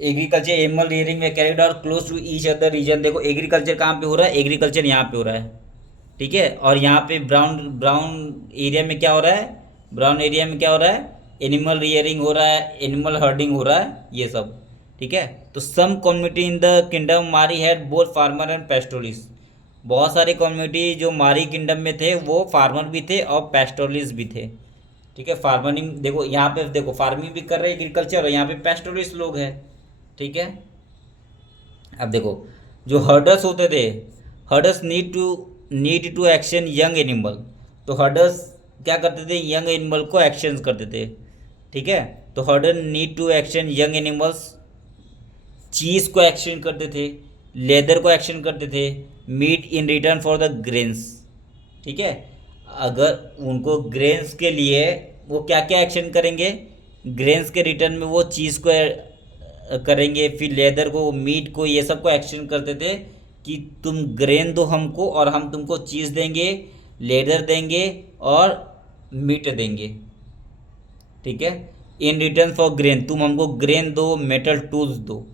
एग्रीकल्चर एनिमल रियरिंग में carried out close to each other region. देखो एग्रीकल्चर कहाँ पे हो रहा है, एग्रीकल्चर यहाँ पे हो रहा है। ठीक है, और यहाँ पे ब्राउन ब्राउन एरिया में क्या हो रहा है, ब्राउन एरिया में क्या हो रहा है, एनिमल रियरिंग हो रहा है, एनिमल हर्डिंग हो रहा है, ये सब। ठीक है, तो सम कम्युनिटी इन द किंगडम मारी हैड बोथ फार्मर एंड पेस्टोलिस्ट। बहुत सारे कम्युनिटी जो मारी किंगडम में थे वो फार्मर भी थे और पेस्टोलिस्ट भी थे। ठीक है, फार्मिंग देखो यहाँ पे, देखो फार्मिंग भी कर रहे हैं एग्रीकल्चर, और यहाँ पे पेस्टोरिस्ट लोग हैं। ठीक है, अब देखो जो हर्डर्स होते थे, herders need to action young animal. तो हर्डर्स क्या करते थे, यंग एनिमल को एक्शन करते थे। ठीक है, तो herder need to action young animals, cheese को एक्शन करते थे, लेदर को एक्शन करते थे, meat in return for the grains. ठीक है, अगर उनको ग्रेन्स के लिए वो क्या क्या एक्शन करेंगे, ग्रेन्स के रिटर्न में वो चीज़ को करेंगे, फिर लेदर को, मीट को, ये सब को एक्शन करते थे कि तुम ग्रेन दो हमको और हम तुमको चीज़ देंगे, लेदर देंगे और मीट देंगे। ठीक है, इन रिटर्न फॉर ग्रेन, तुम हमको ग्रेन दो, मेटल टूल्स दो।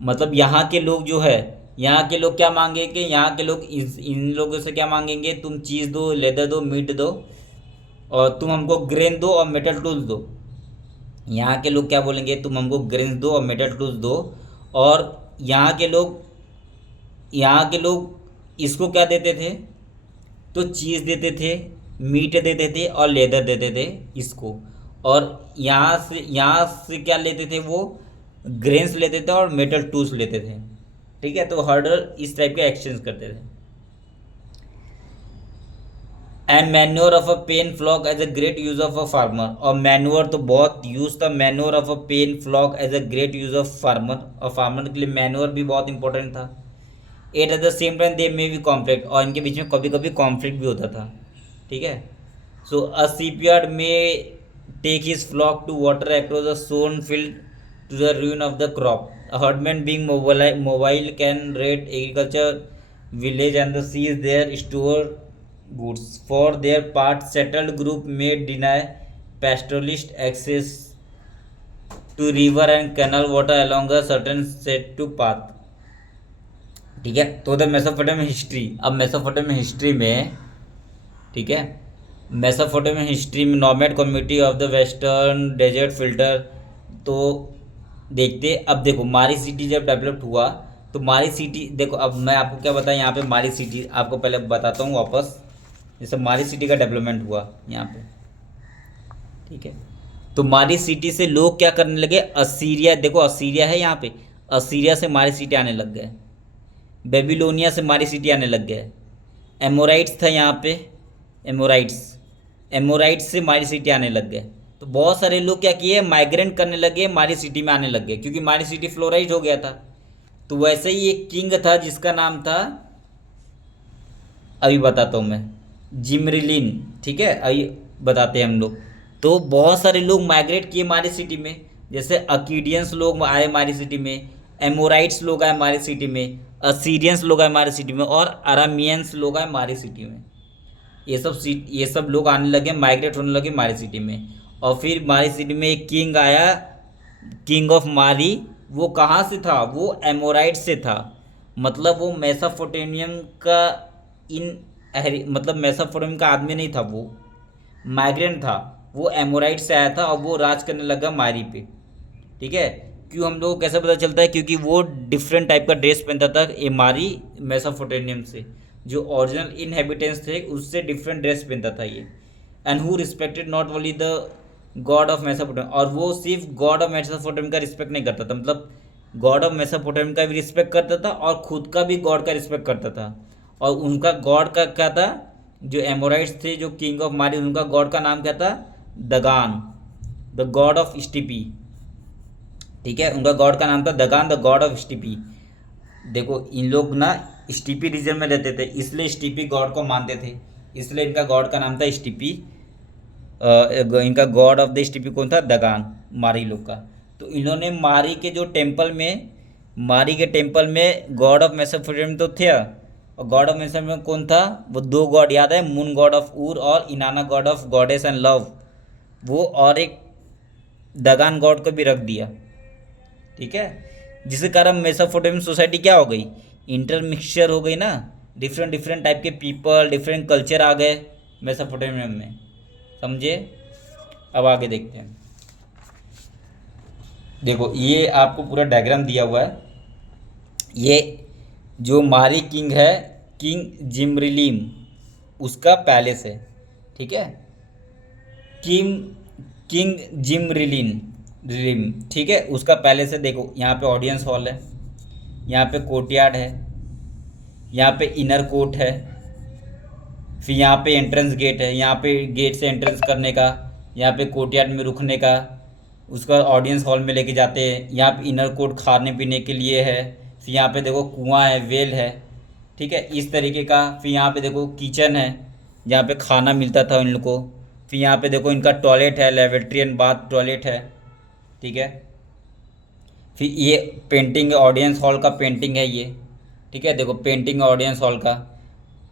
मतलब यहाँ के लोग जो है, यहाँ के लोग क्या मांगेंगे, यहाँ के लोग इन लोगों से क्या मांगेंगे, तुम चीज़ दो, लेदर दो, मीट दो, और तुम हमको ग्रेन दो और मेटल टूल्स दो। यहाँ के लोग क्या बोलेंगे, तुम हमको ग्रेन दो और मेटल टूल्स दो। और यहाँ के लोग इसको क्या देते थे, तो चीज़ देते थे, मीट देते थे और लेदर देते थे इसको। और यहाँ से क्या लेते थे, वो ग्रेन्स लेते थे और मेटल टूल्स लेते थे। ठीक है, तो हर्डर इस टाइप के एक्सचेंज करते थे। And manure of a pen flock as a great use of a farmer. और मैन्योर तो बहुत यूज था, manure of a pen flock as a great use of farmer, और फार्मर के लिए मैन्योर भी बहुत इंपॉर्टेंट था। At the same time they may be conflict, और इनके बीच में कभी कभी कॉन्फ्लिक्ट भी होता था। ठीक है, सो a shepherd may take his flock to water across a sown field to the ruin of the crop. A herdman being mobile can raid agriculture village and seize their store goods. For their part, settled group may deny pastoralist access to river and canal water along a certain set to path. ठीक है, तो the Mesopotamian history. अब Mesopotamian history में, ठीक है, Mesopotamian history में nomad community of the western desert filter. तो देखते, अब देखो मारी सिटी जब डेवलप्ड हुआ, तो मारी सिटी देखो, अब मैं आपको क्या बताया, यहाँ पे मारी सिटी आपको पहले बताता हूँ वापस, जैसे मारी सिटी का डेवलपमेंट हुआ यहाँ पे। ठीक है, तो मारी सिटी से लोग क्या करने लगे, असीरिया, देखो असीरिया है यहाँ पे, असीरिया से मारी सिटी आने लग गए, बेबीलोनिया से मारी सिटी आने लग गए, एमोराइट्स था यहाँ पे, एमोराइट्स से मारी सिटी आने लग गए। तो बहुत सारे लोग क्या किए, माइग्रेंट करने लगे, मारी सिटी में आने लग गए, क्योंकि मारी सिटी फ्लोराइज हो गया था। तो वैसे ही एक किंग था जिसका नाम था, अभी बताता हूँ मैं, जिमरिलिन। ठीक है, अभी बताते हैं हम लोग। तो बहुत सारे लोग माइग्रेट किए मारी सिटी में, जैसे अकीडियंस लोग आए मारी सिटी में, एमोराइट्स लोग आए मारी सिटी में, असीरियंस लोग आए मारी सिटी में, और अरामियंस लोग आए मारी सिटी में। ये सब लोग आने लगे, माइग्रेट होने लगे मारी सिटी में। और फिर मारी सिटी में एक किंग आया, किंग ऑफ मारी। वो कहाँ से था, वो एमोराइट से था। मतलब वो मेसोपोटामियम का मतलब मेसोपोटामियम का आदमी नहीं था, वो माइग्रेंट था, वो एमोराइट से आया था और वो राज करने लगा मारी पे। ठीक है, क्यों हम लोग को कैसे पता चलता है? क्योंकि वो डिफरेंट टाइप का ड्रेस पहनता था एमारी मेसोपोटामियम से, जो ओरिजिनल इनहेबिटेंट्स थे उससे डिफरेंट ड्रेस पहनता था ये। And who respected not only the God of Mesopotamia, और वो सिर्फ गॉड ऑफ मेसोपोटामिया का रिस्पेक्ट नहीं करता था, मतलब गॉड ऑफ मेसोपोटामिया का भी रिस्पेक्ट करता था और खुद का भी गॉड का रिस्पेक्ट करता था। और उनका गॉड का क्या था? जो एमोराइट्स थे, जो किंग ऑफ मारी, उनका गॉड का नाम क्या था? दगान, द गॉड ऑफ स्टीपी। ठीक है, उनका गॉड का नाम था दगान, द गॉड ऑफ स्टीपी। देखो इन लोग ना स्टीपी रीजन में रहते थे, इसलिए स्टीपी गॉड को मानते थे, इसलिए इनका गॉड का नाम था स्टीपी। इनका गॉड ऑफ द स्टीपी कौन था? दगान, मारी लोग का। तो इन्होंने मारी के जो टेम्पल में, मारी के टेम्पल में गॉड ऑफ मेसोपोटामिया तो थे, और गॉड ऑफ मेसोपोटामिया कौन था? वो दो गॉड याद है, मून गॉड ऑफ ऊर और इनाना God of goddess and love, वो और एक दगान गॉड को भी रख दिया। ठीक है, जिसके कारण मेसोपोटामियन सोसाइटी क्या हो गई? इंटरमिक्सचर हो गई ना, डिफरेंट डिफरेंट टाइप के पीपल, डिफरेंट कल्चर आ गए मेसोपोटामियम में। समझे? अब आगे देखते हैं। देखो ये आपको पूरा डायग्राम दिया हुआ है। ये जो मारी किंग है, किंग जिमरिलीम, उसका पैलेस है। ठीक है, किंग किंग जिमरिलीन रिम, ठीक है, उसका पैलेस है। देखो यहाँ पे ऑडियंस हॉल है, यहाँ पे कोर्टयार्ड है, यहाँ पे इनर कोर्ट है, फिर यहाँ पे एंट्रेंस गेट है, यहाँ पे गेट से एंट्रेंस करने का, यहाँ पे कोर्टयार्ड में रुकने का, उसका ऑडियंस हॉल में लेके जाते हैं। यहाँ पे इनर कोर्ट खाने पीने के लिए है, फिर यहाँ पे देखो कुआं है, वेल है। ठीक है, इस तरीके का। फिर यहाँ पे देखो किचन है, जहाँ पे खाना मिलता था इन लोग को। फिर यहाँ पे देखो इनका टॉयलेट है, लेवेट्री एंड बाथ टॉयलेट है। ठीक है, फिर ये पेंटिंग ऑडियंस हॉल का पेंटिंग है ये। ठीक है, देखो पेंटिंग ऑडियंस हॉल का।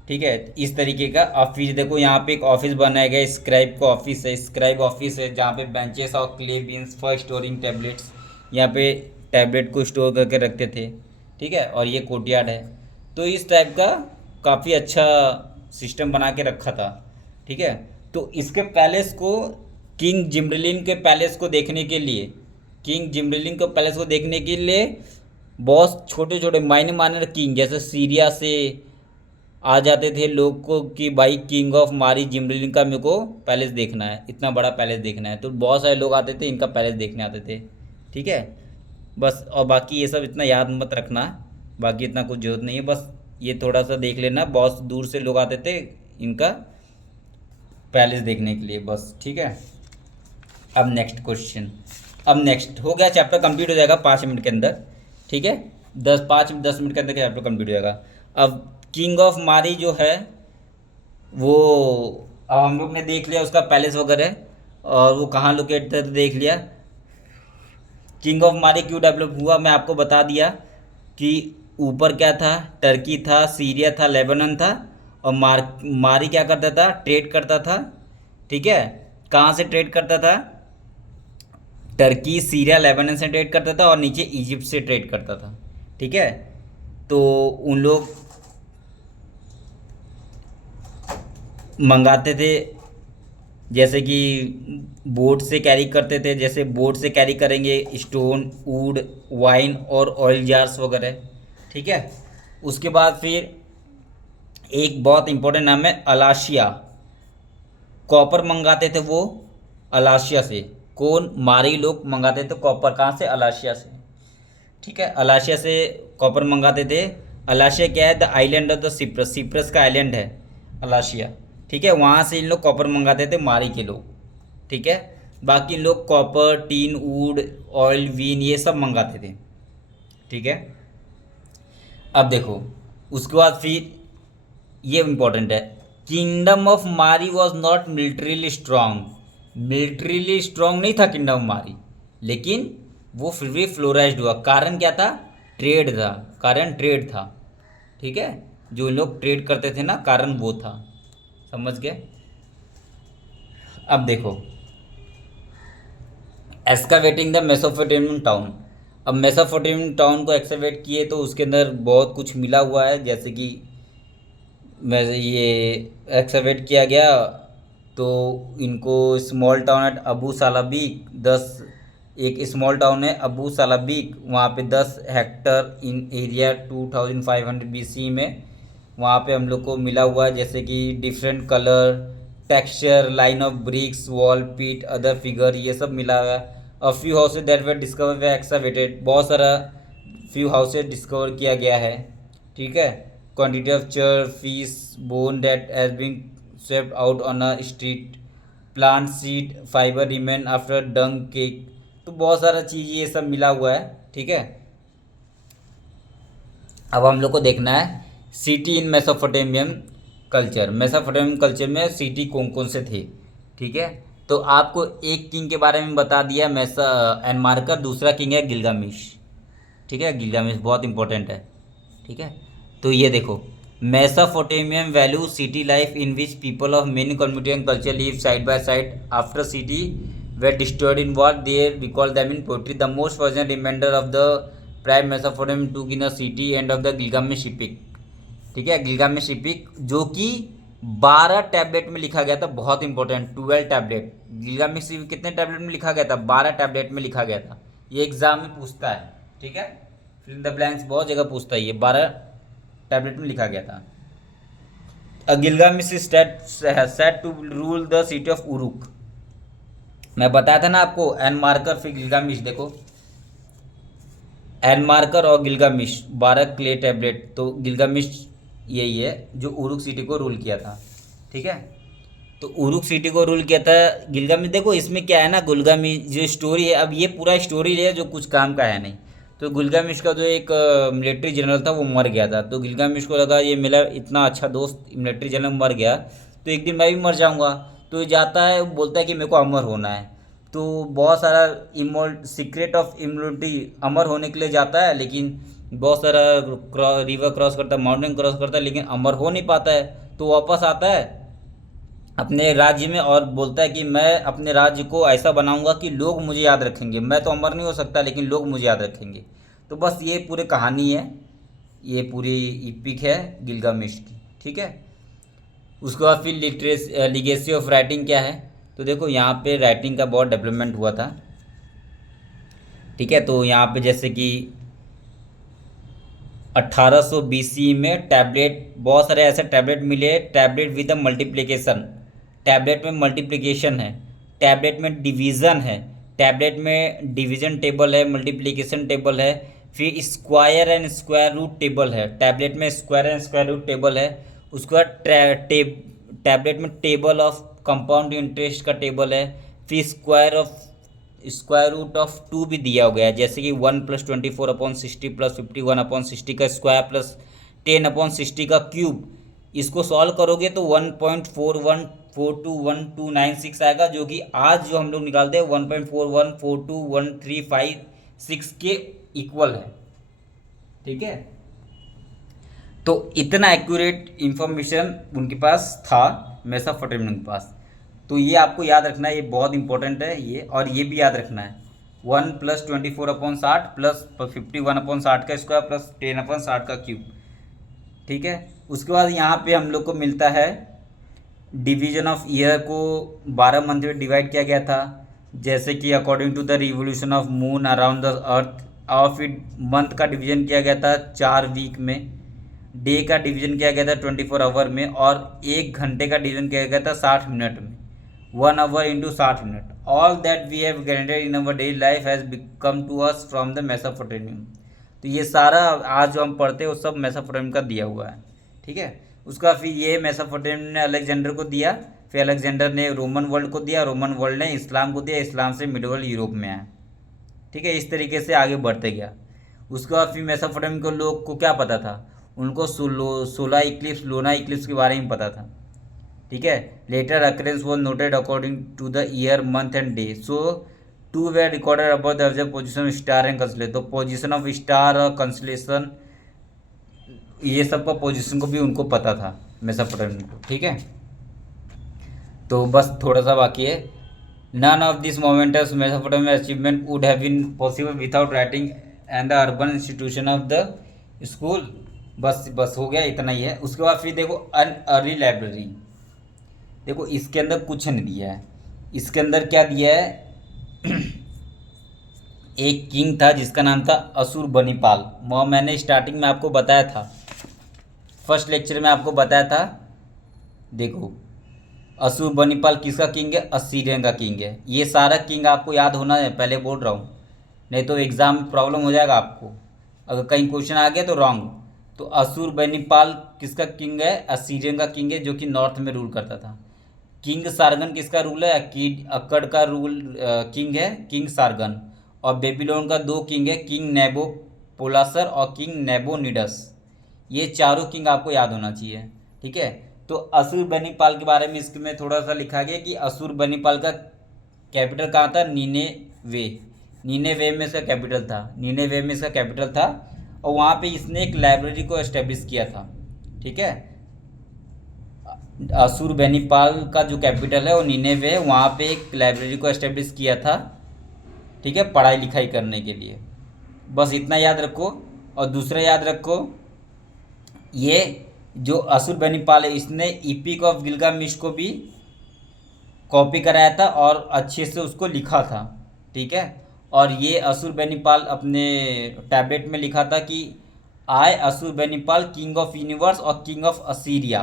ठीक है, इस तरीके का। और फिर देखो यहाँ पे एक ऑफिस बनाया गया, स्क्राइब का ऑफिस है, स्क्राइब ऑफिस है, जहाँ पे बेंचेस और clay beans for storing tablets, यहाँ पे टैबलेट को स्टोर करके रखते थे। ठीक है, और ये कोर्टयार्ड है। तो इस टाइप का काफ़ी अच्छा सिस्टम बना के रखा था। ठीक है, तो इसके पैलेस को, किंग जिम्बरलिन के पैलेस को देखने के लिए, किंग जिम्बरलिन के पैलेस को देखने के लिए बहुत छोटे छोटे माइनर माइनर किंग, जैसे सीरिया से आ जाते थे लोग को कि भाई किंग ऑफ मारी जिम्बरलिन का मेरे को पैलेस देखना है, इतना बड़ा पैलेस देखना है। तो बहुत सारे लोग आते थे, इनका पैलेस देखने आते थे। ठीक है, बस। और बाकी ये सब इतना याद मत रखना, बाकी इतना कुछ जरूरत नहीं है, बस ये थोड़ा सा देख लेना। बहुत दूर से लोग आते थे इनका पैलेस देखने के लिए, बस। ठीक है, अब नेक्स्ट क्वेश्चन। अब नेक्स्ट हो गया, चैप्टर कंप्लीट हो जाएगा 5 मिनट के अंदर। ठीक है, 10 मिनट के अंदर चैप्टर कंप्लीट हो जाएगा। अब किंग ऑफ मारी जो है वो, अब हम लोग ने देख लिया उसका पैलेस वगैरह, और वो कहाँ लोकेट था तो देख लिया। किंग ऑफ मारी क्यों डेवलप हुआ मैं आपको बता दिया कि ऊपर क्या था, टर्की था, सीरिया था, लेबनान था, और मारी क्या करता था? ट्रेड करता था। ठीक है, कहाँ से ट्रेड करता था? टर्की, सीरिया, लेबनान से ट्रेड करता था, और नीचे इजिप्ट से ट्रेड करता था। ठीक है, तो उन लोग मंगाते थे, जैसे कि बोट से कैरी करते थे, जैसे बोट से कैरी करेंगे स्टोन, वुड, वाइन और ऑयल जार्स वगैरह। ठीक है, उसके बाद फिर एक बहुत इंपॉर्टेंट नाम है अलाशिया, कॉपर मंगाते थे वो अलाशिया से। कौन? मारी लोग मंगाते थे कॉपर, कहाँ से? अलाशिया से। ठीक है, अलाशिया से कॉपर मंगाते थे। अलाशिया क्या है? The island of the Cyprus, Cyprus का आइलैंड है अलाशिया। ठीक है, वहाँ से इन लोग कॉपर मंगाते थे मारी के लोग। ठीक है, बाकी इन लोग copper, tin, wood, oil, wine ये सब मंगाते थे। ठीक है, अब देखो उसके बाद फिर ये इम्पोर्टेंट है, किंगडम ऑफ मारी was not militarily strong. Militarily strong नहीं था किंगडम ऑफ मारी, लेकिन वो फिर भी फ्लोराइज्ड हुआ। कारण क्या था? ट्रेड था, कारण ट्रेड था। ठीक है, जो लोग ट्रेड करते थे ना, कारण वो था। समझ गए? अब देखो एक्सकावेटिंग द मेसोपोटामियन टाउन। अब मेसोपोटामियन टाउन को एक्सकावेट किए तो उसके अंदर बहुत कुछ मिला हुआ है, जैसे कि ये एक्सकावेट किया गया तो इनको स्मॉल टाउन एट अबू सालाबी 10 एक स्मॉल टाउन है अबू सलाबिक, वहाँ पे 10 हेक्टर इन एरिया 2500 BC में वहाँ पे हम लोग को मिला हुआ है, जैसे कि different colour, texture, line of BRICS, wall पीट, अदर फिगर, ये सब मिला हुआ है। A few houses that were discover way excavated, बहुत सारा फ्यू हाउसेज डिस्कवर किया गया है। ठीक है। Quantity of char fish bone that has been swept out on a street, plant seed fibre remain after dung cake. तो बहुत सारा चीज़ ये सब मिला हुआ है। ठीक है। अब हम लोग को देखना है city in Mesopotamian culture. Mesopotamian culture में सिटी कौन कौन से थे। ठीक है। तो आपको एक किंग के बारे में बता दिया, मैसा एनमार्कर। दूसरा किंग है गिलगामेश। ठीक है, गिलगामेश बहुत इंपॉर्टेंट है। ठीक है। तो ये देखो, Mesopotamian value city life in which people of many community and culture live side by side after city were destroyed in war. They recall them in poetry. The most version remainder of the prime Mesopotamian took in a city end of the Gilgamesh epic. ठीक है, Gilgamesh epic जो कि 12 tablet में लिखा गया था। बहुत important, 12 tablet. Gilgamesh epic कितने टैबलेट में लिखा गया था? 12 टैबलेट में लिखा गया था। ये एग्जाम में पूछता है। ठीक है, फिल इन द ब्लैंक्स बहुत जगह पूछता है। ये 12 टैबलेट में लिखा गया था। Gilgamesh is set to rule the city of Uruk. मैं बताया था ना आपको, एन मार्कर फिर गिलगामेश। देखो, एन मार्कर और गिलगामेश 12 क्ले टैबलेट। तो गिलगामेश यही है जो उरुक सिटी को रूल किया था। ठीक है। तो उरुक सिटी को रूल किया था गिलगामेश। देखो इसमें क्या है ना, गिलगामेश जो स्टोरी है, अब ये पूरा स्टोरी है जो कुछ काम का है नहीं। तो गिलगामेश का जो एक मिलिट्री जनरल था वो मर गया था। तो गिलगामेश को लगा ये मेरा इतना अच्छा दोस्त मिलिट्री जनरल मर गया, तो एक दिन मैं भी मर जाऊंगा। तो ये जाता है, बोलता है कि मेरे को अमर होना है। तो बहुत सारा सीक्रेट ऑफ इम्यूनिटी अमर होने के लिए जाता है, लेकिन बहुत सारा रिवर क्रॉस करता है, माउंटेन क्रॉस करता है, लेकिन अमर हो नहीं पाता है। तो वापस आता है अपने राज्य में और बोलता है कि मैं अपने राज्य को ऐसा बनाऊंगा कि लोग मुझे याद रखेंगे। मैं तो अमर नहीं हो सकता, लेकिन लोग मुझे याद रखेंगे। तो बस ये पूरी कहानी है, ये पूरी इपिक है गिलगामेश की। ठीक है। उसके बाद फिर लिगेसी ऑफ राइटिंग क्या है। तो देखो यहाँ पे राइटिंग का बहुत डेवलपमेंट हुआ था। ठीक है। तो यहाँ पे जैसे कि 1800 BC में टैबलेट, बहुत सारे ऐसे टैबलेट मिले। टैबलेट विद मल्टीप्लिकेशन, टैबलेट में मल्टीप्लिकेशन है, टैबलेट में डिवीज़न है, टैबलेट में डिवीज़न टेबल है, मल्टीप्लिकेशन टेबल है, फिर square and square root table है। टैबलेट में square and square root table है। उसके बाद टैबलेट में टेबल ऑफ कंपाउंड इंटरेस्ट का टेबल है। फिर स्क्वायर रूट ऑफ 2 भी दिया गया है, जैसे कि 1 + 24/60 + 51/60 का स्क्वायर प्लस 10/60 का क्यूब। इसको सॉल्व करोगे तो 1.41421296 आएगा, जो कि आज जो हम लोग निकालते हैं 1.41421356 के इक्वल है। ठीक है। तो इतना एक्यूरेट इंफॉर्मेशन उनके पास था, मेसोपोटामियन के पास। तो ये आपको याद रखना है, ये बहुत इंपॉर्टेंट है ये। और ये भी याद रखना है, 1 + 24/60 प्लस 51/60 का स्क्वायर प्लस 10/60 का क्यूब। ठीक है। उसके बाद यहाँ पे हम लोग को मिलता है डिवीजन ऑफ ईयर को 12 मंथ में डिवाइड किया गया था, जैसे कि according to the revolution of moon around the earth. और फिर मंथ का डिवीजन किया गया था 4 वीक में, डे का डिवीजन किया गया था 24 आवर में, और 1 घंटे का डिवीजन किया गया था 60 मिनट में। 1 hour into 60 minute. All that we have graded in our daily life has become to us from the Mesopotamian. तो ये सारा आज जो हम पढ़ते हैं वो सब मेसोपोटामियन का दिया हुआ है। ठीक है। उसका फिर ये मेसोपोटामियन ने अलेक्जेंडर को दिया, फिर अलेक्जेंडर ने रोमन वर्ल्ड को दिया, रोमन वर्ल्ड ने इस्लाम को दिया, इस्लाम से मिडल यूरोप में आया। ठीक है। इस तरीके से आगे बढ़ते गया। उसके बाद फिर मेसोपोटामियन को लोग को क्या पता था, उनको सोलर इक्लिप्स, लूना इक्लिप्स के बारे में पता था। ठीक है। Later occurrence was noted according to the year month and day. So 2 were recorded about the observe position of star and constellation. तो पोजिशन ऑफ स्टार और कंसलेशन, ये सब का पोजिशन को भी उनको पता था मेसोपोटामियन को। ठीक है। तो बस थोड़ा सा बाकी है। None of this momentous Mesopotamian achievement would have been possible without writing and the urban institution of the school. बस हो गया, इतना ही है। उसके बाद फिर देखो अन अर्ली लाइब्रेरी। देखो इसके अंदर कुछ नहीं दिया है। इसके अंदर क्या दिया है एक किंग था जिसका नाम था असुरबनिपाल। मैंने स्टार्टिंग में आपको बताया था, फर्स्ट लेक्चर में आपको बताया था। देखो, असुरबनिपाल किसका किंग है? असीरियन का किंग है। ये सारा किंग आपको याद होना है, पहले बोल रहा हूँ, नहीं तो एग्ज़ाम में प्रॉब्लम हो जाएगा आपको। अगर कहीं क्वेश्चन आ गया तो रॉन्ग। तो असुरबनिपाल किसका किंग है? असीरियन का किंग है, जो कि नॉर्थ में रूल करता था। किंग सारगन किसका रूल है? अक्कड़ का रूल किंग है किंग सारगन। और बेबीलोन का दो किंग है, किंग नेबो पोलासर और किंग नेबोनिडस। ये चारों किंग आपको याद होना चाहिए, ठीक है। तो असुरबनिपाल के बारे में इसमें थोड़ा सा लिखा गया कि असुरबनिपाल का कैपिटल कहाँ था? नीनेवे। नीनेवे में इसका कैपिटल था, नीनेवे में इसका कैपिटल था। और वहाँ पे इसने एक लाइब्रेरी को एस्टेब्लिश किया था, ठीक है। असुरबनिपाल का जो कैपिटल है वो नीनेवे है, वहाँ पे एक लाइब्रेरी को एस्टेब्लिश किया था, ठीक है, पढ़ाई लिखाई करने के लिए। बस इतना याद रखो। और दूसरा याद रखो, ये जो असुरबनिपाल है इसने इपिक ऑफ गिलगामेश को भी कॉपी कराया था और अच्छे से उसको लिखा था, ठीक है। और ये असुरबनिपाल अपने टैबलेट में लिखा था कि आई असुरबनिपाल किंग ऑफ यूनिवर्स और किंग ऑफ असीरिया,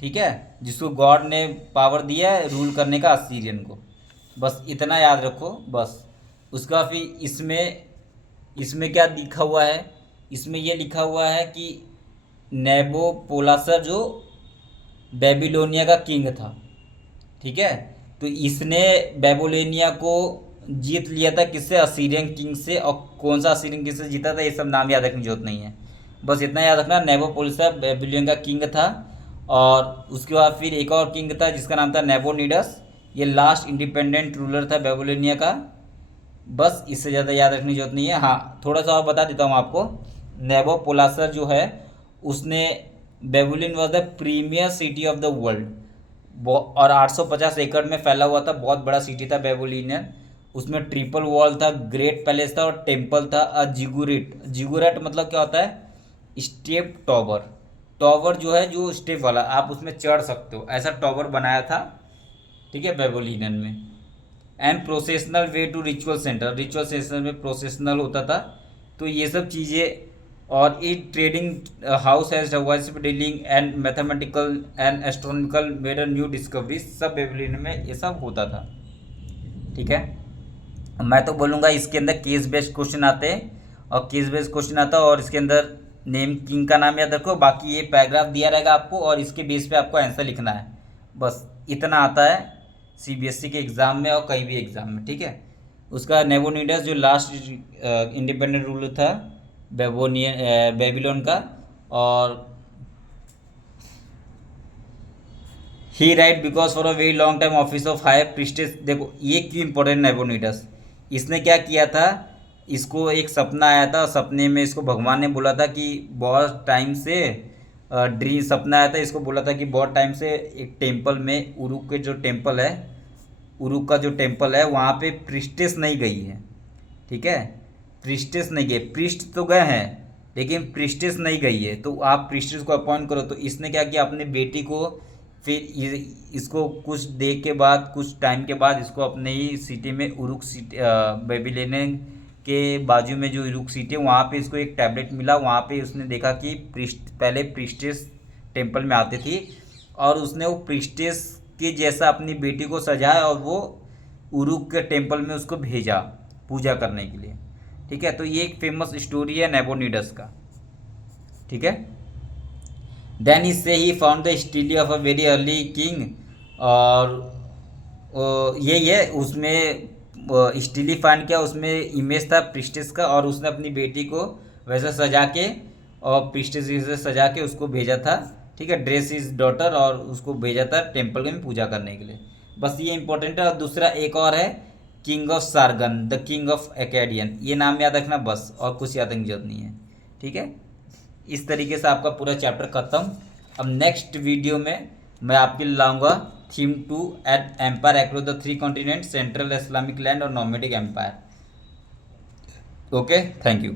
ठीक है, जिसको गॉड ने पावर दिया है रूल करने का असीरियन को। बस इतना याद रखो बस। उसका फिर इसमें इसमें क्या लिखा हुआ है? इसमें ये लिखा हुआ है कि नेबोपोलासर जो बेबीलोनिया का किंग था, ठीक है। तो इसने बेबीलोनिया को जीत लिया था किससे? असीरियन किंग से। और कौन सा असीरियन किंग से जीता था ये सब नाम याद रखने की जरूरत नहीं है, बस इतना याद रखना, नेबोपोलिसर बेबीलोनिया का किंग था। और उसके बाद फिर एक और किंग था जिसका नाम था नेबोनिडस। ये लास्ट इंडिपेंडेंट रूलर था बेबीलोनिया का। बस इससे ज़्यादा याद रखने की जरूरत नहीं है। हाँ, थोड़ा सा और बता देता हूँ आपको। नेबोपोलासर जो है उसने, Babylon was the premier city of the world. और 850 एकड़ में फैला हुआ था, बहुत बड़ा सिटी था बेबीलोनियन। उसमें ट्रिपल वॉल था, ग्रेट पैलेस था और टेम्पल था। जिगुरेट, जिगुरेट मतलब क्या होता है? Step tower. टॉवर जो है जो स्टेप वाला, आप उसमें चढ़ सकते हो, ऐसा टॉवर बनाया था, ठीक है, बेबीलोनियन में। And processional way to ritual centre, ritual centre में प्रोसेशनल होता था। तो ये सब चीज़ें। और ये trading house has dealing and mathematical and astronomical made a new discovery, सब बेबीलोनियन में ये सब होता था, ठीक है। मैं तो बोलूँगा इसके अंदर केस बेस्ड क्वेश्चन आते हैं, और केस बेस्ड क्वेश्चन आता है, और इसके अंदर नेम किंग का नाम याद रखो। बाकी ये पैराग्राफ दिया रहेगा आपको और इसके बेस पे आपको आंसर लिखना है। बस इतना आता है सीबीएसई के एग्ज़ाम में और कहीं भी एग्ज़ाम में, ठीक है। उसका नेबोनिडस जो लास्ट इंडिपेंडेंट रूलर था बेबीलोन का। और he write because for a very long time office of higher priestess. देखो ये क्यों इंपॉर्टेंट नेबोनिडस, इसने क्या किया था? इसको एक सपना आया था, सपने में इसको भगवान ने बोला था कि बहुत टाइम से ड्रीम सपना आया था, इसको बोला था कि बहुत टाइम से एक टेम्पल में, उरुक के जो टेम्पल है, उरुक का जो टेम्पल है वहाँ पे प्रिस्टेस नहीं गई है, ठीक है। प्रिस्टेस नहीं गए, प्रिस्ट तो गए हैं लेकिन प्रिस्टेस नहीं गई है। तो आप प्रिस्टेस को अपॉइंट करो। तो इसने क्या किया? अपने बेटी को, फिर इसको कुछ देर के बाद, कुछ टाइम के बाद इसको अपने ही सिटी में, उरुक सिटी बेबीलोनियन के बाजू में जो उरुक सिटी है वहाँ पे इसको एक टैबलेट मिला। वहाँ पे उसने देखा कि पहले प्रिस्टेस टेम्पल में आती थी, और उसने वो प्रिस्टेस के जैसा अपनी बेटी को सजाया और वो उरुक के टेम्पल में उसको भेजा पूजा करने के लिए, ठीक है। तो ये एक फेमस स्टोरी है नेबोनिडस का, ठीक है। देन ही से he found the steely of a very early king. और ये उसमें स्टीली फाइंड किया, उसमें इमेज था प्रिस्टेस का, और उसने अपनी बेटी को वैसा सजा के, और प्रिस्टेस से सजा के उसको भेजा था, ठीक है, ड्रेस इज डॉटर, और उसको भेजा था टेम्पल में पूजा करने के लिए। बस ये इंपॉर्टेंट है। और दूसरा एक और है, king of Sargon, the king of Akkadian, ये नाम याद रखना बस, और कुछ याद रखने की जरूरत नहीं है, ठीक है। इस तरीके से आपका पूरा चैप्टर खत्म। अब नेक्स्ट वीडियो में मैं आपके लिए लाऊंगा theme 2 at empire across the 3 continent, central Islamic land और nomadic empire. Okay, thank you.